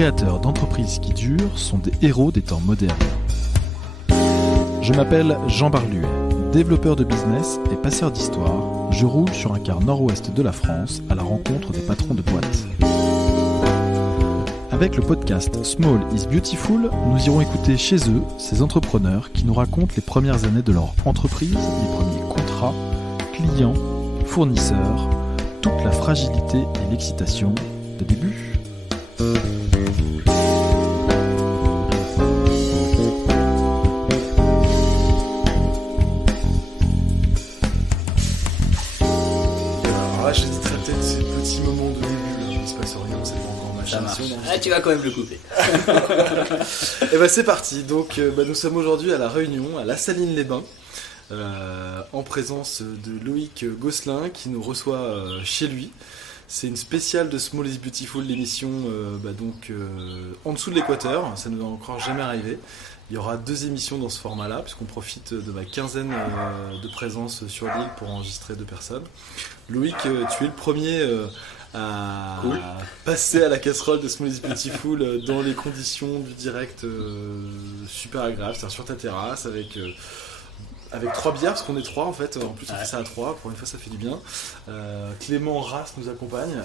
créateurs d'entreprises qui durent sont des héros des temps modernes. Je m'appelle Jean Barluet, développeur de business et passeur d'histoire. Je roule sur un quart nord-ouest de la France à la rencontre des patrons de boîtes. Avec le podcast Small is Beautiful, nous irons écouter chez eux ces entrepreneurs qui nous racontent les premières années de leur entreprise, les premiers contrats, clients, fournisseurs, toute la fragilité et l'excitation des débuts. Alors là, j'éviterai peut-être ces petits moments de début, là, il se passe rien, c'est pas encore machin. Ça marche. Ah, tu vas quand même le couper. Et bah c'est parti, donc nous sommes aujourd'hui à La Réunion, à La Saline-les-Bains, en présence de Loïc Gosselin qui nous reçoit chez lui. C'est une spéciale de Small is Beautiful, l'émission en dessous de l'équateur, ça ne nous est encore jamais arrivé. Il y aura 2 émissions dans ce format-là, puisqu'on profite de ma quinzaine de présence sur l'île pour enregistrer 2 personnes. Loïc, tu es le premier à passer à la casserole de Small is Beautiful dans les conditions du direct super agréables, c'est-à-dire sur ta terrasse avec 3 bières, parce qu'on est 3 en fait, en plus on fait ça à 3, pour une fois ça fait du bien. Clément Rass nous accompagne,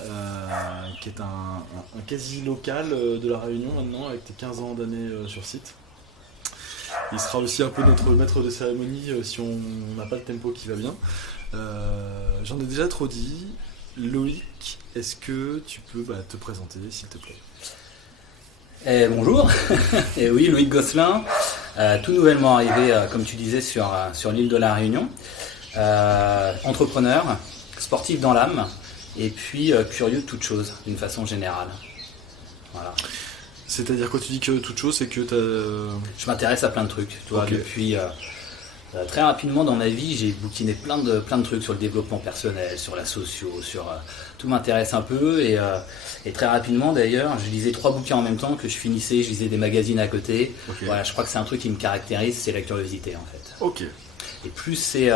qui est un quasi local de La Réunion maintenant, avec tes 15 ans d'années sur site. Il sera aussi un peu notre maître de cérémonie si on n'a pas le tempo qui va bien. J'en ai déjà trop dit. Loïc, est-ce que tu peux te présenter s'il te plaît ? Bonjour, et oui, Loïc Gosselin, tout nouvellement arrivé, comme tu disais, sur l'île de La Réunion. Entrepreneur, sportif dans l'âme, et puis curieux de toute chose, d'une façon générale. Voilà. C'est-à-dire quand tu dis que toute chose, c'est que Je m'intéresse à plein de trucs, tu vois, Okay. depuis très rapidement dans ma vie, j'ai bouquiné plein de trucs sur le développement personnel, sur la socio, tout m'intéresse un peu et très rapidement d'ailleurs, je lisais 3 bouquins en même temps que je finissais, je lisais des magazines à côté. Okay. Voilà, je crois que c'est un truc qui me caractérise, c'est la curiosité en fait. Ok. Et plus c'est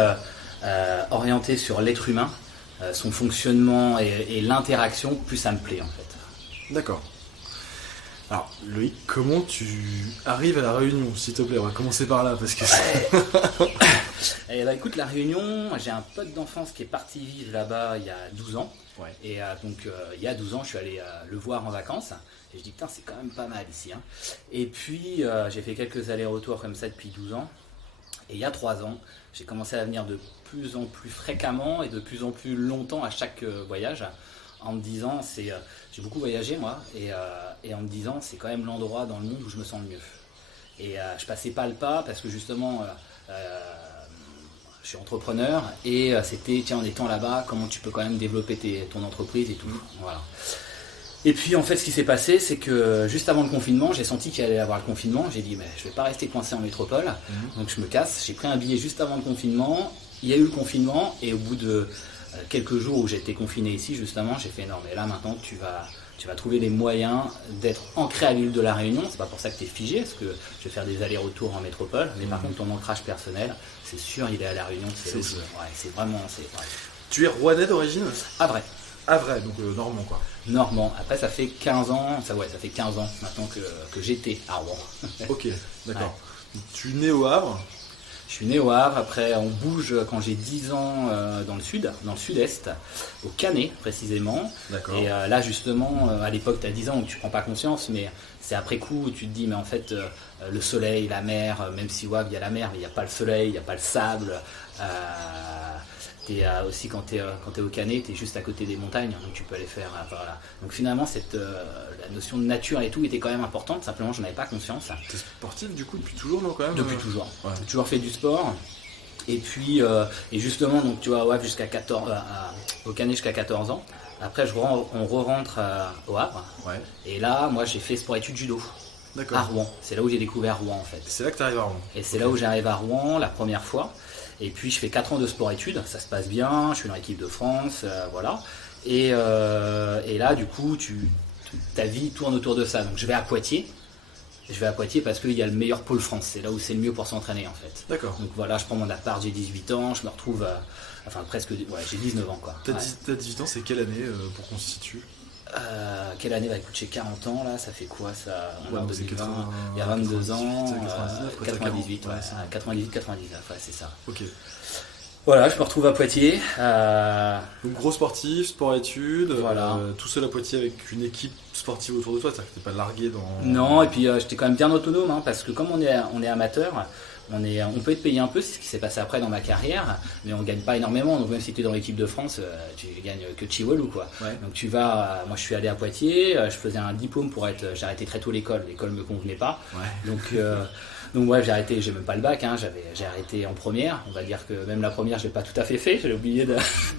orienté sur l'être humain, son fonctionnement et l'interaction, plus ça me plaît en fait. D'accord. Alors Loïc, comment tu arrives à La Réunion, s'il te plaît ? On va commencer par là parce que Et bah, écoute, La Réunion, j'ai un pote d'enfance qui est parti vivre là-bas il y a 12 ans. Ouais. Et il y a 12 ans, je suis allé le voir en vacances. Et je dis, putain, c'est quand même pas mal ici. Hein. Et puis, j'ai fait quelques allers-retours comme ça depuis 12 ans. Et il y a 3 ans, j'ai commencé à venir de plus en plus fréquemment et de plus en plus longtemps à chaque voyage. En me disant, j'ai beaucoup voyagé moi, et en me disant, c'est quand même l'endroit dans le monde où je me sens le mieux. Et je passais pas le pas parce que justement, je suis entrepreneur et c'était, tiens, en étant là-bas, comment tu peux quand même développer ton entreprise et tout. Voilà. Et puis en fait, ce qui s'est passé, c'est que juste avant le confinement, j'ai senti qu'il allait y avoir le confinement. J'ai dit, mais je vais pas rester coincé en métropole, donc je me casse. J'ai pris un billet juste avant le confinement. Il y a eu le confinement et au bout de quelques jours où j'étais confiné ici, justement, j'ai fait non, mais là maintenant tu vas trouver les moyens d'être ancré à l'île de La Réunion. C'est pas pour ça que tu es figé, parce que je vais faire des allers-retours en métropole, mais par contre ton ancrage personnel, c'est sûr, il est à La Réunion. C'est vraiment. Tu es rouennais d'origine ? Ah, vrai. Ah vrai, donc normand quoi. Normand. Après, ça fait 15 ans, ça fait 15 ans maintenant que j'étais à Rouen. Ok, d'accord. Ouais. Tu es né au Havre ? Je suis né au Havre, après on bouge quand j'ai 10 ans dans le sud-est, au Canet précisément. D'accord. Et là justement, à l'époque tu as 10 ans donc tu prends pas conscience, mais c'est après coup où tu te dis mais en fait le soleil, la mer, même si au Havre il y a la mer, mais il n'y a pas le soleil, il n'y a pas le sable. Aussi quand tu es au Canet, tu es juste à côté des montagnes, donc tu peux aller faire. Voilà. Donc finalement la notion de nature et tout était quand même importante, simplement je n'en avais pas conscience. T'es sportif du coup depuis toujours, non, quand même ? Depuis toujours. Ouais. J'ai toujours fait du sport. Et puis, et justement, donc tu vois, au Havre jusqu'à 14, au Canet jusqu'à 14 ans. Après, on re-rentre au Havre. Ouais. Et là, moi, j'ai fait sport-études judo. D'accord. À Rouen. C'est là où j'ai découvert Rouen en fait. C'est là que tu arrives à Rouen. Et c'est là où j'arrive à Rouen la première fois. Et puis je fais 4 ans de sport-études, ça se passe bien, je suis dans l'équipe de France, voilà. Et là du coup, ta vie tourne autour de ça. Donc je vais à Poitiers. Je vais à Poitiers parce qu'il y a le meilleur pôle France, c'est là où c'est le mieux pour s'entraîner en fait. D'accord. Donc voilà, je prends mon appart, j'ai 18 ans, je me retrouve, j'ai 19 ans quoi. T'as 18 ans, c'est quelle année pour qu'on se situe ? Quelle année? Bah écoute, j'ai 40 ans là, ça fait quoi ça? On est en donc c'est 2020, il y a 22 ans, 99, 98, ouais, ouais, c'est 98-99, ouais, c'est ça. Ok. Voilà, je me retrouve à Poitiers. Donc gros sportif, sport-études, Voilà. tout seul à Poitiers avec une équipe sportive autour de toi, c'est-à-dire que t'es pas largué dans... Non, et puis j'étais quand même bien autonome, hein, parce que comme on est amateur, on peut être payé un peu, c'est ce qui s'est passé après dans ma carrière, mais on gagne pas énormément. Donc même si tu es dans l'équipe de France, tu gagnes que Chihuahua quoi. Ouais. Donc tu vas, moi je suis allé à Poitiers, je faisais un diplôme j'ai arrêté très tôt l'école me convenait pas. Ouais. Donc ouais, j'ai arrêté, j'ai même pas le bac, hein, j'ai arrêté en première. On va dire que même la première, j'ai pas tout à fait fait, j'ai oublié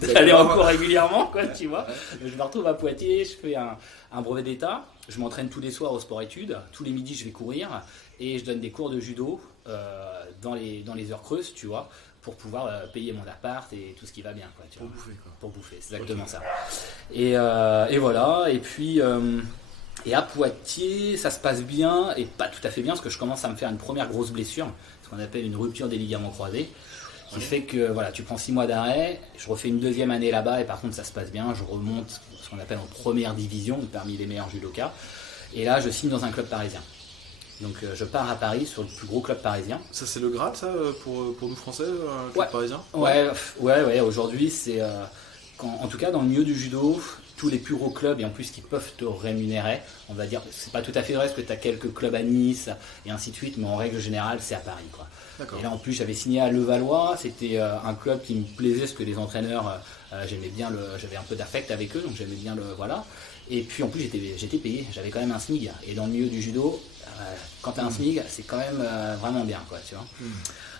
d'aller en cours régulièrement, quoi, tu vois. Donc, je me retrouve à Poitiers, je fais un brevet d'état, je m'entraîne tous les soirs au sport-études, tous les midis je vais courir et je donne des cours de judo dans les heures creuses, tu vois, pour pouvoir payer mon appart et tout ce qui va bien, quoi, tu vois. Pour bouffer quoi. Pour bouffer, c'est exactement ça. Et voilà, et puis... Et à Poitiers, ça se passe bien, et pas tout à fait bien, parce que je commence à me faire une première grosse blessure, ce qu'on appelle une rupture des ligaments croisés, qui fait que voilà, tu prends 6 mois d'arrêt, je refais une deuxième année là-bas, et par contre ça se passe bien, je remonte ce qu'on appelle en première division, parmi les meilleurs judokas, et là je signe dans un club parisien. Donc je pars à Paris sur le plus gros club parisien. Ça c'est le grade ça pour nous français, un club parisien? Ouais, aujourd'hui c'est... en tout cas dans le milieu du judo, tous les plus gros clubs et en plus qui peuvent te rémunérer, on va dire, c'est pas tout à fait vrai parce que tu as quelques clubs à Nice et ainsi de suite, mais en règle générale c'est à Paris quoi. D'accord. Et là en plus j'avais signé à Levallois, c'était un club qui me plaisait parce que les entraîneurs, j'aimais bien j'avais un peu d'affect avec eux, donc j'aimais bien voilà. Et puis en plus j'étais payé, j'avais quand même un SMIG et dans le milieu du judo, quand tu as un SMIG c'est quand même vraiment bien quoi, tu vois.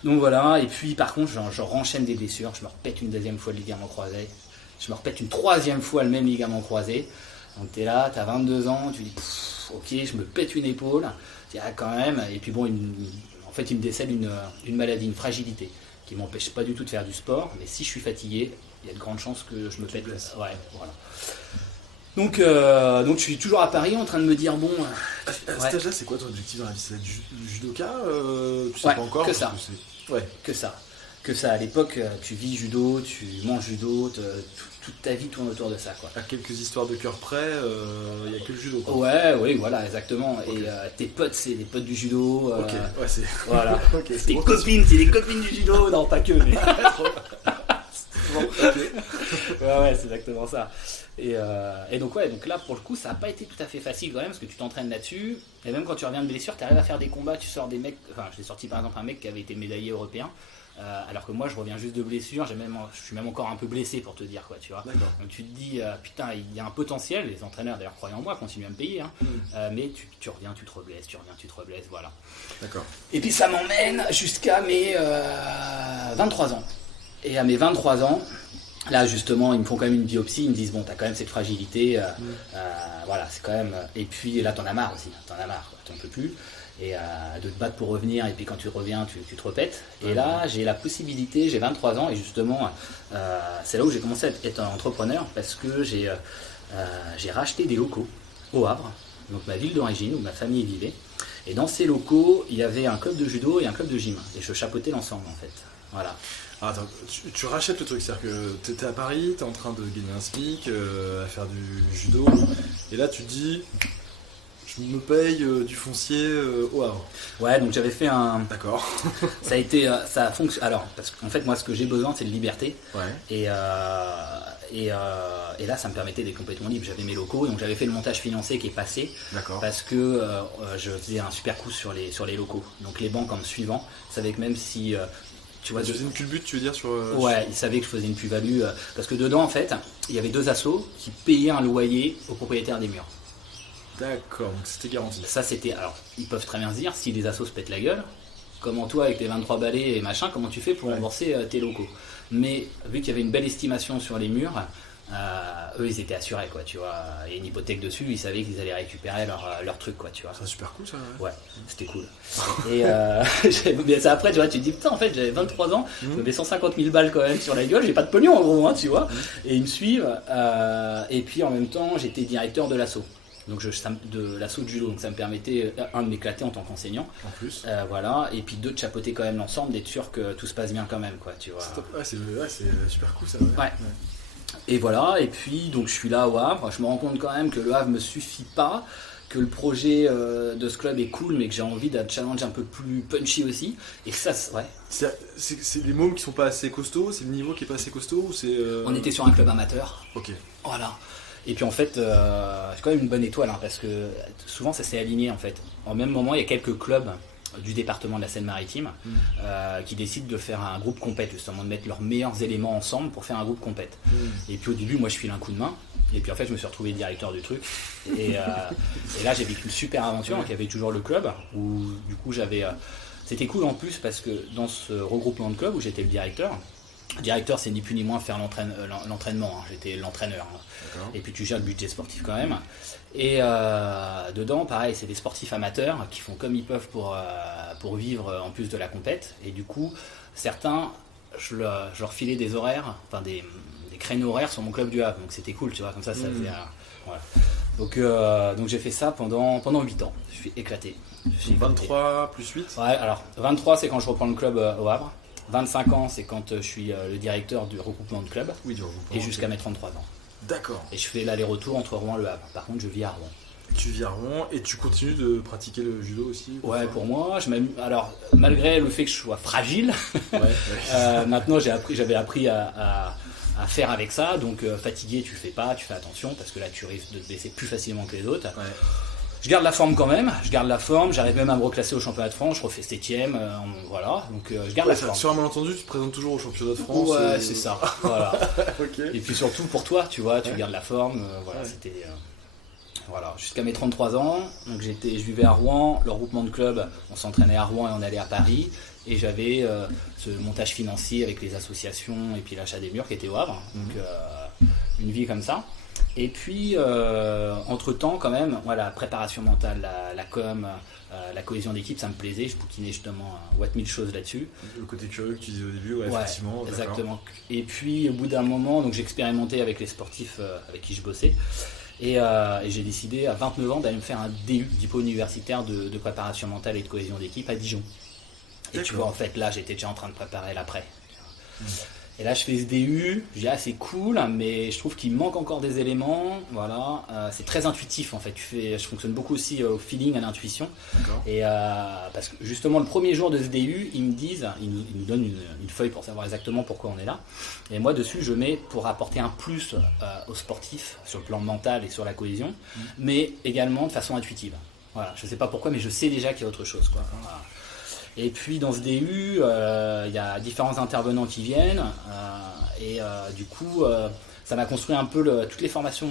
Donc voilà, et puis par contre je renchaîne des blessures, je me repète une deuxième fois le ligament croisé. Je me repète une troisième fois le même ligament croisé. Donc tu es là, tu as 22 ans, tu dis ok, je me pète une épaule. Tu dis quand même. Et puis bon, en fait, il me décèle une maladie, une fragilité qui ne m'empêche pas du tout de faire du sport. Mais si je suis fatigué, il y a de grandes chances que je me pète. Ouais, voilà. Donc je suis toujours à Paris en train de me dire bon. À cet âge-là, c'est quoi ton objectif dans la vie? C'est être judoka tu sais Ouais, pas encore que ça. Ouais. Que ça. À l'époque, tu vis judo, tu manges judo, toute ta vie tourne autour de ça, quoi. À quelques histoires de cœur près, il n'y a que le judo, quoi. Ouais, oui, voilà, exactement. Okay. Et tes potes, c'est des potes du judo. Ok, ouais, c'est. Voilà. Okay, tes copines, c'est des copines du judo. Non, pas que, mais. Bon, ok. Ouais, c'est exactement ça. Et donc là, pour le coup, ça n'a pas été tout à fait facile quand même, parce que tu t'entraînes là-dessus. Et même quand tu reviens de blessure, tu arrives à faire des combats, tu sors des mecs. Enfin, j'ai sorti par exemple un mec qui avait été médaillé européen. Alors que moi je reviens juste de blessure, je suis même encore un peu blessé pour te dire quoi, tu vois. D'accord. Donc tu te dis putain il y a un potentiel, les entraîneurs d'ailleurs croyaient en moi, continuent à me payer, hein. Mais tu reviens, tu te reblesses, voilà. D'accord. Et puis ça m'emmène jusqu'à mes 23 ans. Et à mes 23 ans, là justement ils me font quand même une biopsie, ils me disent bon t'as quand même cette fragilité, voilà c'est quand même... Et puis là t'en as marre aussi, quoi, t'en peux plus. Et de te battre pour revenir, et puis quand tu reviens, tu te repètes. Et là, j'ai la possibilité, j'ai 23 ans, et justement, c'est là où j'ai commencé à être un entrepreneur, parce que j'ai racheté des locaux au Havre, donc ma ville d'origine, où ma famille vivait. Et dans ces locaux, il y avait un club de judo et un club de gym, et je chapeautais l'ensemble en fait. Voilà. Ah, attends, tu rachètes le truc, c'est-à-dire que tu étais à Paris, tu es en train de gagner un SMIC, à faire du judo, et là tu te dis... Je me paye du foncier au Havre. Ouais, donc j'avais fait un... D'accord. Ça a été... ça a fonctionné... Alors, parce qu'en fait, moi, ce que j'ai besoin, c'est de liberté. Ouais. Et là, ça me permettait d'être complètement libre. J'avais mes locaux, donc j'avais fait le montage financier qui est passé. D'accord. Parce que je faisais un super coup sur les locaux. Donc les banques, en me suivant, savaient que même si... tu vois, tu faisais une culbute, tu veux dire, sur... Ouais, ils savaient que je faisais une plus-value. Parce que dedans, en fait, il y avait 2 assos qui payaient un loyer aux propriétaires des murs. D'accord, donc c'était garanti. Ça, c'était... Alors, ils peuvent très bien se dire, si les assos se pètent la gueule, comment toi, avec tes 23 balais et machin, comment tu fais pour rembourser tes locaux? Mais vu qu'il y avait une belle estimation sur les murs, eux, ils étaient assurés, quoi, tu vois. Et une hypothèque dessus, ils savaient qu'ils allaient récupérer leur truc, quoi, tu vois. C'est super cool, ça. Ouais, c'était cool. Et mais ça, après, tu vois, tu te dis, putain, en fait, j'avais 23 ans, je me mets 150 000 balles quand même sur la gueule, j'ai pas de pognon, en gros, hein, tu vois. Et ils me suivent. Et puis, en même temps, j'étais directeur de l'asso. Donc de l'assaut de judo, donc ça me permettait de m'éclater en tant qu'enseignant. En plus. Voilà, et puis de chapeauter quand même l'ensemble, d'être sûr que tout se passe bien quand même, quoi, tu vois. C'est super cool ça. Ouais. Et voilà, et puis donc je suis là au Havre, je me rends compte quand même que le Havre me suffit pas, que le projet de ce club est cool, mais que j'ai envie d'un challenge un peu plus punchy aussi. Et ça, ouais. C'est les mômes qui sont pas assez costauds, c'est le niveau qui est pas assez costaud ou c'est. On était sur un club amateur. Ok. Voilà. Et puis en fait, c'est quand même une bonne étoile, hein, parce que souvent ça s'est aligné en fait. En même moment, il y a quelques clubs du département de la Seine-Maritime qui décident de faire un groupe compète, justement, de mettre leurs meilleurs éléments ensemble pour faire un groupe compète. Et puis au début, moi je file un coup de main. Et puis en fait, je me suis retrouvé directeur du truc. Et là, j'ai vécu une super aventure. Donc, il y avait toujours le club où du coup j'avais. C'était cool en plus parce que dans ce regroupement de club où j'étais le directeur, c'est ni plus ni moins faire l'entraînement. Hein. J'étais l'entraîneur. Hein. Et puis tu gères le budget sportif quand même. Et dedans, pareil, c'est des sportifs amateurs qui font comme ils peuvent pour vivre en plus de la compète. Et du coup, certains, je leur filais des horaires, enfin des créneaux horaires sur mon club du Havre. Donc c'était cool, tu vois, comme ça faisait. Voilà. Donc j'ai fait ça pendant 8 ans. Je suis éclaté. 23 plus 8 Ouais, alors 23 c'est quand je reprends le club au Havre. 25 ans c'est quand je suis le directeur du regroupement de club. Oui, du regroupement. Et jusqu'à mes 33 ans. D'accord. Et je fais l'aller-retour entre Rouen et Le Havre. Par contre, je vis à Rouen. Tu vis à Rouen et tu continues de pratiquer le judo aussi? Ouais, pour moi, alors malgré le fait que je sois fragile, maintenant j'avais appris à faire avec ça. Donc fatigué, tu fais attention parce que là tu risques de te blesser plus facilement que les autres. Ouais. Je garde la forme quand même, j'arrive même à me reclasser au championnat de France, je refais 7ème, voilà, donc je garde la forme. Sur un malentendu, tu te présentes toujours au championnat de France? Ouais, c'est ça, voilà. Okay. Et puis surtout pour toi, tu vois, tu gardes la forme, voilà, c'était... Voilà, jusqu'à mes 33 ans, donc je vivais à Rouen, le regroupement de club, on s'entraînait à Rouen et on allait à Paris, et j'avais ce montage financier avec les associations et puis l'achat des murs qui était au Havre, donc une vie comme ça. Et puis, entre-temps, quand même, voilà, préparation mentale, la com, la cohésion d'équipe, ça me plaisait. Je bouquinais justement what mille choses là-dessus. Le côté curieux que tu disais au début, ouais effectivement. Exactement. Et puis, au bout d'un moment, donc j'expérimentais avec les sportifs avec qui je bossais. Et j'ai décidé à 29 ans d'aller me faire un DU, diplôme universitaire de préparation mentale et de cohésion d'équipe à Dijon. Et tu vois, en fait, là, j'étais déjà en train de préparer l'après. Et là, je fais ce DU, je dis c'est cool, mais je trouve qu'il manque encore des éléments. Voilà, c'est très intuitif en fait. Je fonctionne beaucoup aussi au feeling, à l'intuition. Et parce que justement, le premier jour de ce DU, ils nous donnent une feuille pour savoir exactement pourquoi on est là. Et moi, dessus, je mets pour apporter un plus aux sportifs sur le plan mental et sur la cohésion, mais également de façon intuitive. Voilà, je sais pas pourquoi, mais je sais déjà qu'il y a autre chose, quoi. Voilà. Et puis dans ce DU, il y a différents intervenants qui viennent et du coup ça m'a construit un peu toutes les formations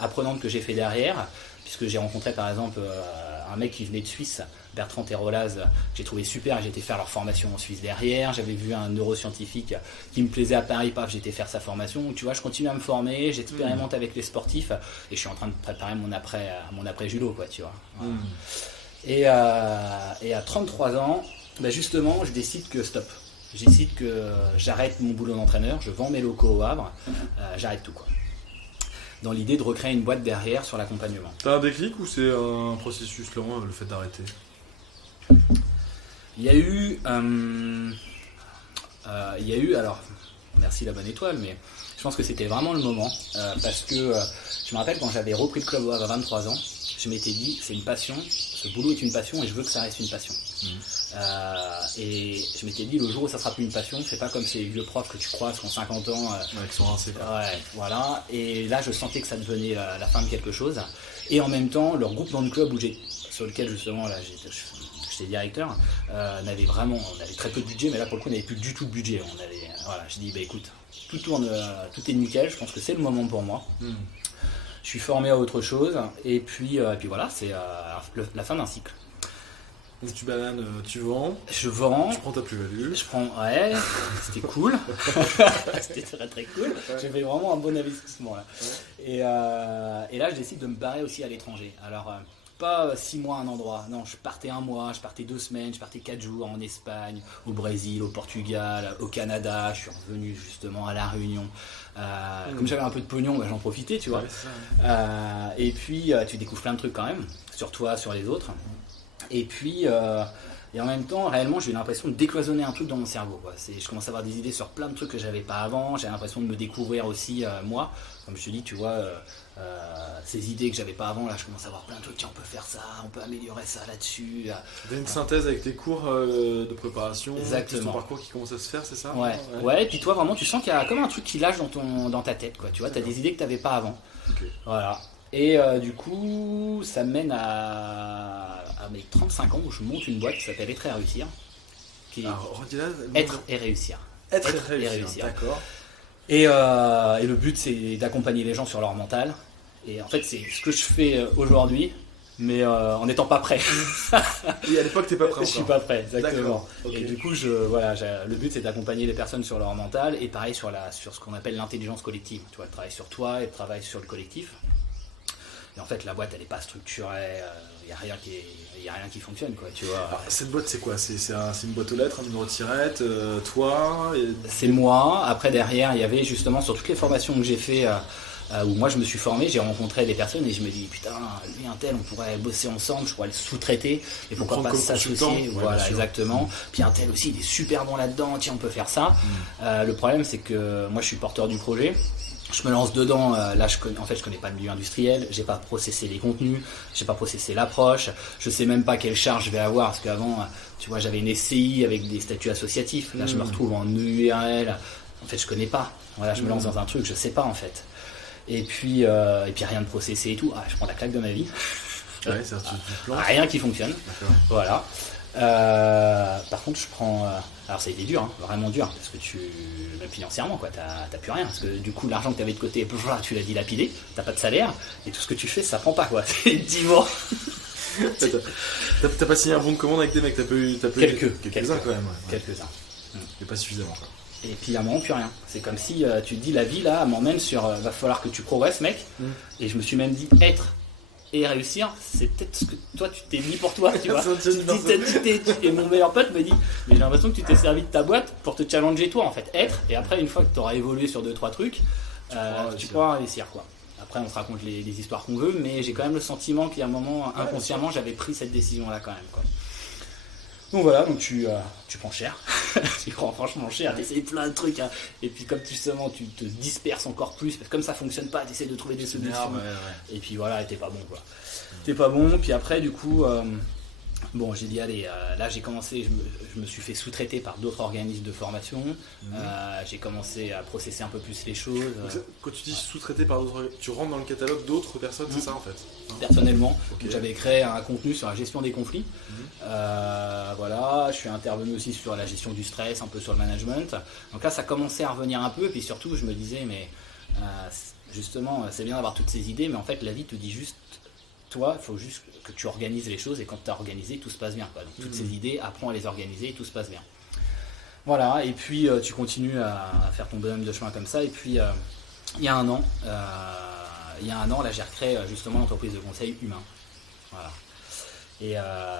apprenantes que j'ai fait derrière, puisque j'ai rencontré par exemple un mec qui venait de Suisse, Bertrand Terolaz, que j'ai trouvé super, j'ai été faire leur formation en Suisse derrière, j'avais vu un neuroscientifique qui me plaisait à Paris, j'ai été faire sa formation, donc tu vois, je continue à me former, j'expérimente avec les sportifs et je suis en train de préparer mon après judo, quoi, tu vois. Voilà. Et à 33 ans, justement, je décide que stop. Je décide que j'arrête mon boulot d'entraîneur, je vends mes locaux au Havre, j'arrête tout, quoi. Dans l'idée de recréer une boîte derrière sur l'accompagnement. T'as un déclic ou c'est un processus lent, le fait d'arrêter? Il y a eu, alors, merci la bonne étoile, mais je pense que c'était vraiment le moment, parce que je me rappelle quand j'avais repris le club au Havre à 23 ans, je m'étais dit, c'est une passion, ce boulot est une passion et je veux que ça reste une passion. Et je m'étais dit, le jour où ça sera plus une passion, c'est pas comme ces vieux profs que tu croises qui ont 50 ans. Qui sont rincés. Ouais, voilà. Et là, je sentais que ça devenait la fin de quelque chose. Et en même temps, le regroupement de club sur lequel justement là, j'étais directeur, on avait très peu de budget, mais là pour le coup, on n'avait plus du tout de budget. Je dis, écoute, tout tourne, tout est nickel, je pense que c'est le moment pour moi. Je suis formé à autre chose, et puis voilà, c'est la fin d'un cycle. Donc tu bananes, tu vends. Je vends. Tu prends ta plus-value. Ouais, c'était cool. C'était très très cool. Ouais. J'ai fait vraiment un bon investissement là. Ouais. Et là, je décide de me barrer aussi à l'étranger. Alors, pas 6 mois à un endroit. Non, je partais 1 mois, je partais 2 semaines, je partais 4 jours en Espagne, au Brésil, au Portugal, au Canada. Je suis revenu justement à La Réunion. Comme j'avais un peu de pognon, j'en profitais, tu vois. Ouais, et puis, tu découvres plein de trucs quand même, sur toi, sur les autres. Et puis Et en même temps, réellement, j'ai eu l'impression de décloisonner un truc dans mon cerveau, quoi. Je commence à avoir des idées sur plein de trucs que j'avais pas avant. J'ai l'impression de me découvrir aussi, moi. Comme je te dis, tu vois, ces idées que j'avais pas avant, là, je commence à avoir plein de trucs. Tiens, on peut faire ça, on peut améliorer ça là-dessus. Tu as une synthèse avec tes cours de préparation, Exactement. ton parcours qui commence à se faire, c'est ça? Ouais, et puis toi, vraiment, tu sens qu'il y a comme un truc qui lâche dans ta tête, quoi. Tu vois, tu as des idées que tu n'avais pas avant. Okay. Voilà. Et du coup, ça me mène à mes 35 ans où je monte une boîte qui s'appelle Être et Réussir. Alors, Être et Réussir. Être et Réussir, d'accord. Et le but, c'est d'accompagner les gens sur leur mental. Et en fait, c'est ce que je fais aujourd'hui, mais en n'étant pas prêt. Et à l'époque, t'es pas prêt encore. Je suis pas prêt, exactement. Okay. Et du coup, le but, c'est d'accompagner les personnes sur leur mental et pareil sur ce qu'on appelle l'intelligence collective. Tu vois, travailler sur toi et travailler sur le collectif. Et en fait, la boîte, elle n'est pas structurée. Il n'y a rien qui fonctionne, quoi, tu vois. Alors, cette boîte, c'est quoi? C'est une boîte aux lettres, un numéro de tirette, toi C'est moi. Après, derrière, il y avait justement sur toutes les formations que j'ai fait, où moi je me suis formé, j'ai rencontré des personnes et je me dis putain, lui un tel, on pourrait bosser ensemble, je pourrais le sous-traiter et pourquoi pas s'associer. Voilà, exactement. Puis un tel aussi, il est super bon là-dedans, tiens, on peut faire ça. Le problème, c'est que moi je suis porteur du projet. Je me lance dedans, là je connais pas le milieu industriel, j'ai pas processé les contenus, j'ai pas processé l'approche, je sais même pas quelle charge je vais avoir, parce qu'avant, tu vois, j'avais une SCI avec des statuts associatifs, là je me retrouve en EURL, en fait je connais pas, voilà, je me lance dans un truc, je sais pas en fait. Et puis rien de processé et tout, je prends la claque de ma vie. Ouais, c'est un truc du plan. Rien qui fonctionne, voilà. Par contre, je prends. Alors, ça a été dur, hein, vraiment dur, parce que même financièrement, quoi, t'as plus rien. Parce que du coup, l'argent que t'avais de côté, tu l'as dilapidé, t'as pas de salaire, et tout ce que tu fais, ça prend pas, quoi. C'est 10 mois. T'as pas signé un bon de commande avec des mecs, t'as pas eu quelques-uns quand même. Ouais. Quelques-uns. Mais pas suffisamment, quoi. Et puis à un moment, plus rien. C'est comme si tu te dis, la vie, là, m'emmène sur. Va falloir que tu progresses, mec. Et je me suis même dit, être et réussir, c'est peut-être ce que toi tu t'es mis pour toi, tu vois. Et mon meilleur pote me dit, mais j'ai l'impression que tu t'es servi de ta boîte pour te challenger toi en fait, être, et après une fois que tu auras évolué sur 2-3 trucs, tu pourras réussir, quoi. Après on se raconte les histoires qu'on veut, mais j'ai quand même le sentiment qu'il y a un moment, inconsciemment, j'avais pris cette décision là quand même, quoi. Donc voilà, donc tu prends cher, tu prends franchement cher, tu essayes plein de trucs, hein. Et puis comme justement tu te disperses encore plus, parce que comme ça fonctionne pas, tu essaies de trouver des solutions, et puis voilà, et t'es pas bon, quoi. T'es pas bon, puis après du coup, bon j'ai dit allez, là j'ai commencé, je me suis fait sous-traiter par d'autres organismes de formation, j'ai commencé à processer un peu plus les choses. Quand tu dis sous-traité par d'autres, tu rentres dans le catalogue d'autres personnes, c'est ça en fait? Personnellement, donc j'avais créé un contenu sur la gestion des conflits. Voilà, je suis intervenu aussi sur la gestion du stress, un peu sur le management. Donc là, ça commençait à revenir un peu. Et puis surtout, je me disais, mais justement, c'est bien d'avoir toutes ces idées, mais en fait, la vie te dit juste, toi, il faut juste que tu organises les choses. Et quand tu as organisé, tout se passe bien, quoi. Donc toutes ces idées, apprends à les organiser et tout se passe bien. Voilà, et puis tu continues à faire ton bonhomme de chemin comme ça. Et puis, il y a un an, là, j'ai recréé justement l'entreprise de conseil humain. Voilà. Et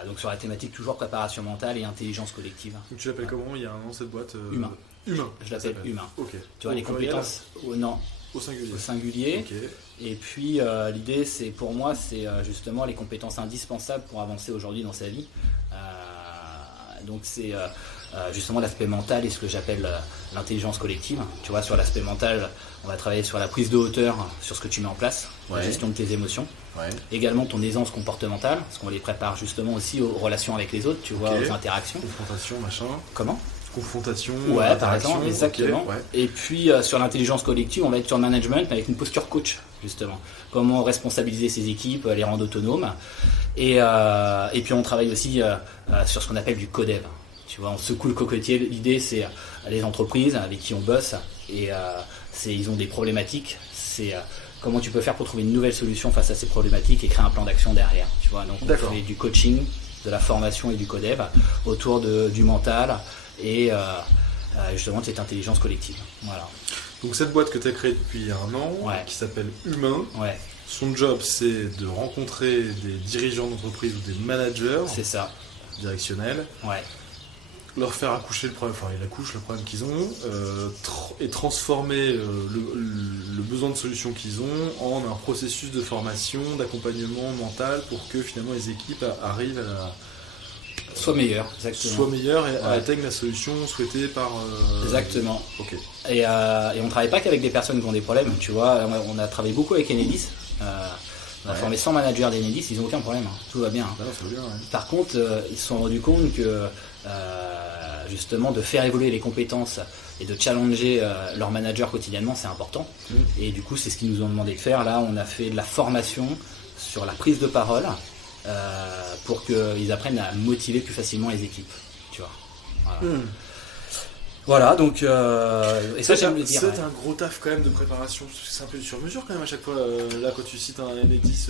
donc sur la thématique toujours préparation mentale et intelligence collective. Donc tu l'appelles comment il y a un an cette boîte? Humain. Humain. Je l'appelle humain. Ok. Tu vois les compétences au singulier. Au singulier. Okay. Et puis l'idée c'est pour moi c'est justement les compétences indispensables pour avancer aujourd'hui dans sa vie. Donc c'est justement l'aspect mental et ce que j'appelle l'intelligence collective. Tu vois, sur l'aspect mental, on va travailler sur la prise de hauteur, sur ce que tu mets en place, la gestion de tes émotions. Également ton aisance comportementale, parce qu'on les prépare justement aussi aux relations avec les autres, tu vois, aux interactions. Confrontation, machin. Comment? Confrontation, par exemple, exactement. Et puis sur l'intelligence collective, on va être sur le management avec une posture coach, justement. Comment responsabiliser ses équipes, les rendre autonomes. Et puis on travaille aussi sur ce qu'on appelle du codev. Tu vois, on secoue le cocotier. L'idée, c'est les entreprises avec qui on bosse et ils ont des problématiques. C'est comment tu peux faire pour trouver une nouvelle solution face à ces problématiques et créer un plan d'action derrière. Tu vois, donc on fait du coaching, de la formation et du codev autour du mental et justement de cette intelligence collective. Voilà. Donc cette boîte que tu as créée depuis un an, qui s'appelle Humain, son job c'est de rencontrer des dirigeants d'entreprise ou des managers. C'est ça. Directionnels. Leur faire accoucher le problème, enfin ils accouchent le problème qu'ils ont, et transformer le besoin de solution qu'ils ont en un processus de formation, d'accompagnement mental pour que finalement les équipes arrivent soit meilleur, exactement. Soit meilleur et atteigne la solution souhaitée par... Exactement. Ok. Et on travaille pas qu'avec des personnes qui ont des problèmes, tu vois. On a travaillé beaucoup avec Enedis. On a formé 100 managers d'Enedis, ils n'ont aucun problème, hein. Tout va bien. Ah, ça va bien, ouais. Par contre, ils se sont rendus compte que justement de faire évoluer les compétences et de challenger leurs managers quotidiennement, c'est important. Et du coup, c'est ce qu'ils nous ont demandé de faire. Là, on a fait de la formation sur la prise de parole pour qu'ils apprennent à motiver plus facilement les équipes. Tu vois. Voilà. Voilà, donc et ça j'aime le dire. C'est un gros taf quand même de préparation, c'est un peu sur mesure quand même à chaque fois. Là quand tu cites un Enedis,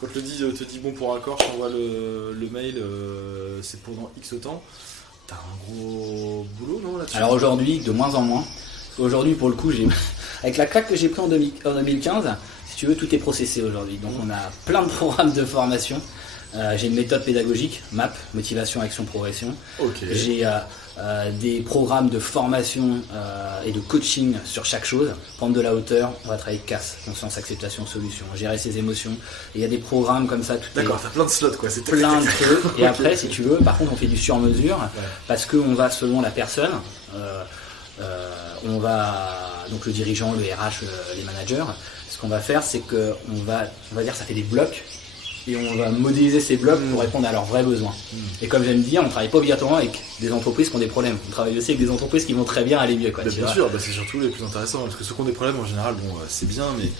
quand le dit te dit bon pour accord, je t'envoie le mail, c'est pour dans X temps. T'as un gros boulot non là-dessus? Alors aujourd'hui, de moins en moins. Aujourd'hui pour le coup, avec la claque que j'ai pris en 2015, si tu veux, tout est processé aujourd'hui. Donc on a plein de programmes de formation. J'ai une méthode pédagogique, MAP, motivation, action, progression. Okay. J'ai des programmes de formation et de coaching sur chaque chose. Prendre de la hauteur, on va travailler avec CAS, conscience, acceptation, solution, gérer ses émotions. Et il y a des programmes comme ça. D'accord, t'as plein de slots quoi. C'est plein de trucs. Et après, si tu veux, par contre, on fait du sur-mesure parce qu'on va selon la personne. On va, donc le dirigeant, le RH, les managers. Ce qu'on va faire, c'est qu'on va dire ça fait des blocs. Et on va modéliser ces blocs pour répondre à leurs vrais besoins. Et comme j'aime dire, on ne travaille pas obligatoirement avec des entreprises qui ont des problèmes. On travaille aussi avec des entreprises qui vont très bien aller mieux. Quoi, bien sûr, c'est surtout les plus intéressants. Parce que ceux qui ont des problèmes en général, bon, c'est bien, mais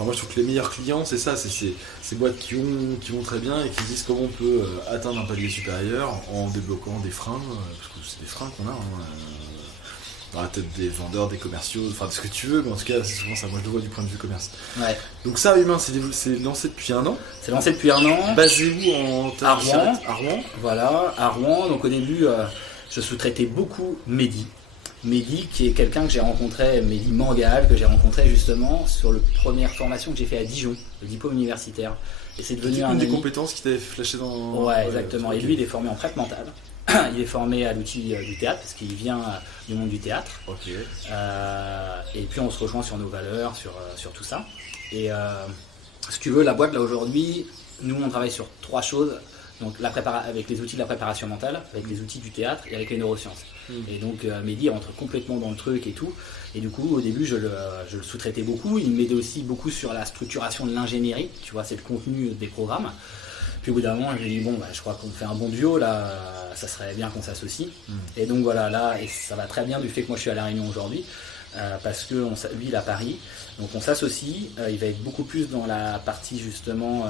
moi je trouve que les meilleurs clients, c'est ça, c'est ces boîtes qui vont très bien et qui disent comment on peut atteindre un palier supérieur en débloquant des freins, parce que c'est des freins qu'on a. Dans la tête des vendeurs, des commerciaux, enfin de ce que tu veux, mais en tout cas c'est souvent ça, moi je le vois du point de vue commerce. Ouais. Donc ça Humain, c'est lancé depuis un an. C'est lancé depuis un an. Basé où à Rouen. À Rouen. Voilà, à Rouen. Donc au début je sous-traitais beaucoup Mehdi. Mehdi qui est quelqu'un que j'ai rencontré, Mehdi Mangal, que j'ai rencontré justement sur la première formation que j'ai fait à Dijon, le diplôme universitaire. Et c'est devenu une des compétences qui t'avait flashé dans... Ouais, exactement. Et lui il est formé en prête mentale. Il est formé à l'outil du théâtre parce qu'il vient du monde du théâtre. Okay. Et puis on se rejoint sur nos valeurs, sur tout ça. Et si tu veux, la boîte là aujourd'hui, nous on travaille sur 3 choses. Donc avec les outils de la préparation mentale, avec les outils du théâtre et avec les neurosciences. Et donc Mehdi rentre complètement dans le truc et tout. Et du coup au début je le sous-traitais beaucoup. Il m'aidait aussi beaucoup sur la structuration de l'ingénierie. Tu vois, c'est le contenu des programmes. Puis au bout d'un moment, je lui ai dit, bon, je crois qu'on fait un bon duo, là, ça serait bien qu'on s'associe. Et donc voilà, là, et ça va très bien du fait que moi je suis à La Réunion aujourd'hui, parce que lui, il est à Paris. Donc on s'associe, il va être beaucoup plus dans la partie justement,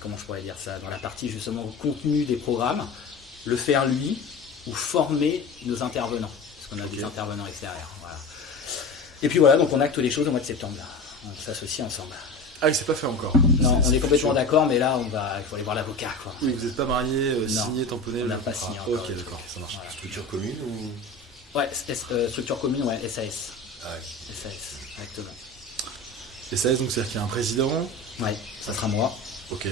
comment je pourrais dire ça, dans la partie justement contenu des programmes, le faire lui, ou former nos intervenants, parce qu'on a des intervenants extérieurs. Voilà. Et puis voilà, donc on acte les choses au mois de septembre, là. On s'associe ensemble. Ah, il s'est pas fait encore. Non, on est complètement d'accord, mais là, il faut aller voir l'avocat, quoi. Oui, vous n'êtes pas mariés, signé, tamponné. On n'a pas signé encore. Ok, d'accord, ça marche. Voilà. Structure commune ou... Ouais, structure commune, ouais, SAS. Ah ouais. SAS, exactement. SAS, donc c'est-à-dire qu'il y a un président. Ouais, ça sera moi. Ok.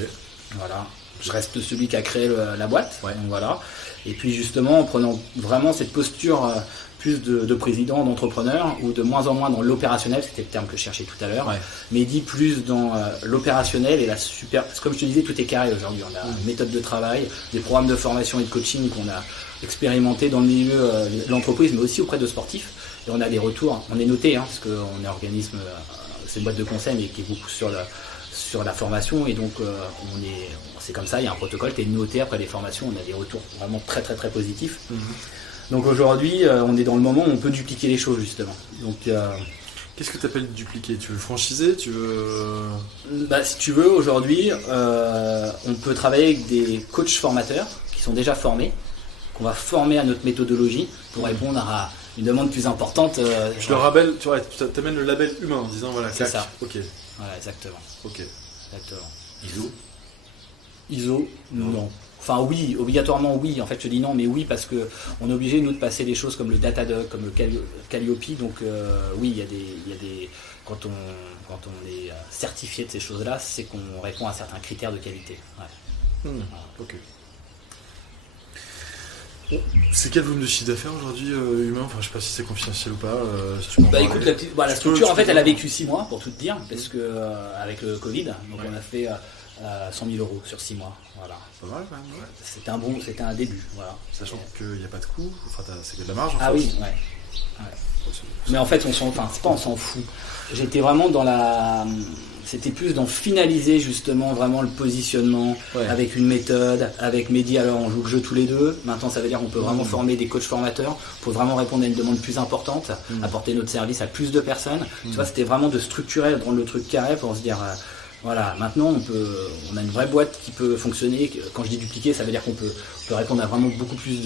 Voilà. Je reste celui qui a créé la boîte. Ouais. Donc voilà. Et puis justement, en prenant vraiment cette posture plus de président, d'entrepreneur, ou de moins en moins dans l'opérationnel, c'était le terme que je cherchais tout à l'heure, mais dit plus dans l'opérationnel et la super... Parce que comme je te disais, tout est carré aujourd'hui. On a une méthode de travail, des programmes de formation et de coaching qu'on a expérimenté dans le milieu de l'entreprise, mais aussi auprès de sportifs. Et on a des retours. On est noté, parce qu'on est un organisme, c'est une boîte de conseil, mais qui est beaucoup sur la formation, et donc c'est comme ça, il y a un protocole, tu es noté après les formations, on a des retours vraiment très très très positifs. Donc aujourd'hui, on est dans le moment où on peut dupliquer les choses justement. Donc, qu'est-ce que tu appelles dupliquer? Tu veux franchiser? Tu veux... Si tu veux, aujourd'hui, on peut travailler avec des coachs formateurs qui sont déjà formés, qu'on va former à notre méthodologie pour répondre à une demande plus importante. Je le rappelle, tu amènes le label humain en disant voilà, c'est ça. Ok. Voilà, exactement. Ok. Exactement. ISO, non. Enfin oui, obligatoirement oui, en fait je dis non, mais oui parce qu'on est obligé nous de passer des choses comme le Datadog, comme le Calliope, donc oui, il y a des quand on est certifié de ces choses-là, c'est qu'on répond à certains critères de qualité. Ouais. Ok. C'est quel volume de chiffre d'affaires aujourd'hui humain? Enfin, je sais pas si c'est confidentiel ou pas. Si tu écoute, la structure en fait elle a vécu 6 mois pour tout te dire, parce que avec le Covid, donc on a fait 100 000 € sur 6 mois. Voilà. Pas mal quand même. Ouais. C'était un début. Voilà. Sachant qu'il n'y a pas de coût, enfin c'est que de la marge en fait. Ah oui, ouais. Mais en fait, c'est pas on s'en fout. J'étais vraiment c'était plus dans finaliser justement vraiment le positionnement avec une méthode, avec Mehdi. Alors on joue le jeu tous les deux. Maintenant, ça veut dire qu'on peut vraiment former des coachs formateurs pour vraiment répondre à une demande plus importante, apporter notre service à plus de personnes. Tu vois, c'était vraiment de structurer, de rendre le truc carré pour se dire. Voilà, maintenant on a une vraie boîte qui peut fonctionner. Quand je dis dupliquer, ça veut dire qu'on peut répondre à vraiment beaucoup plus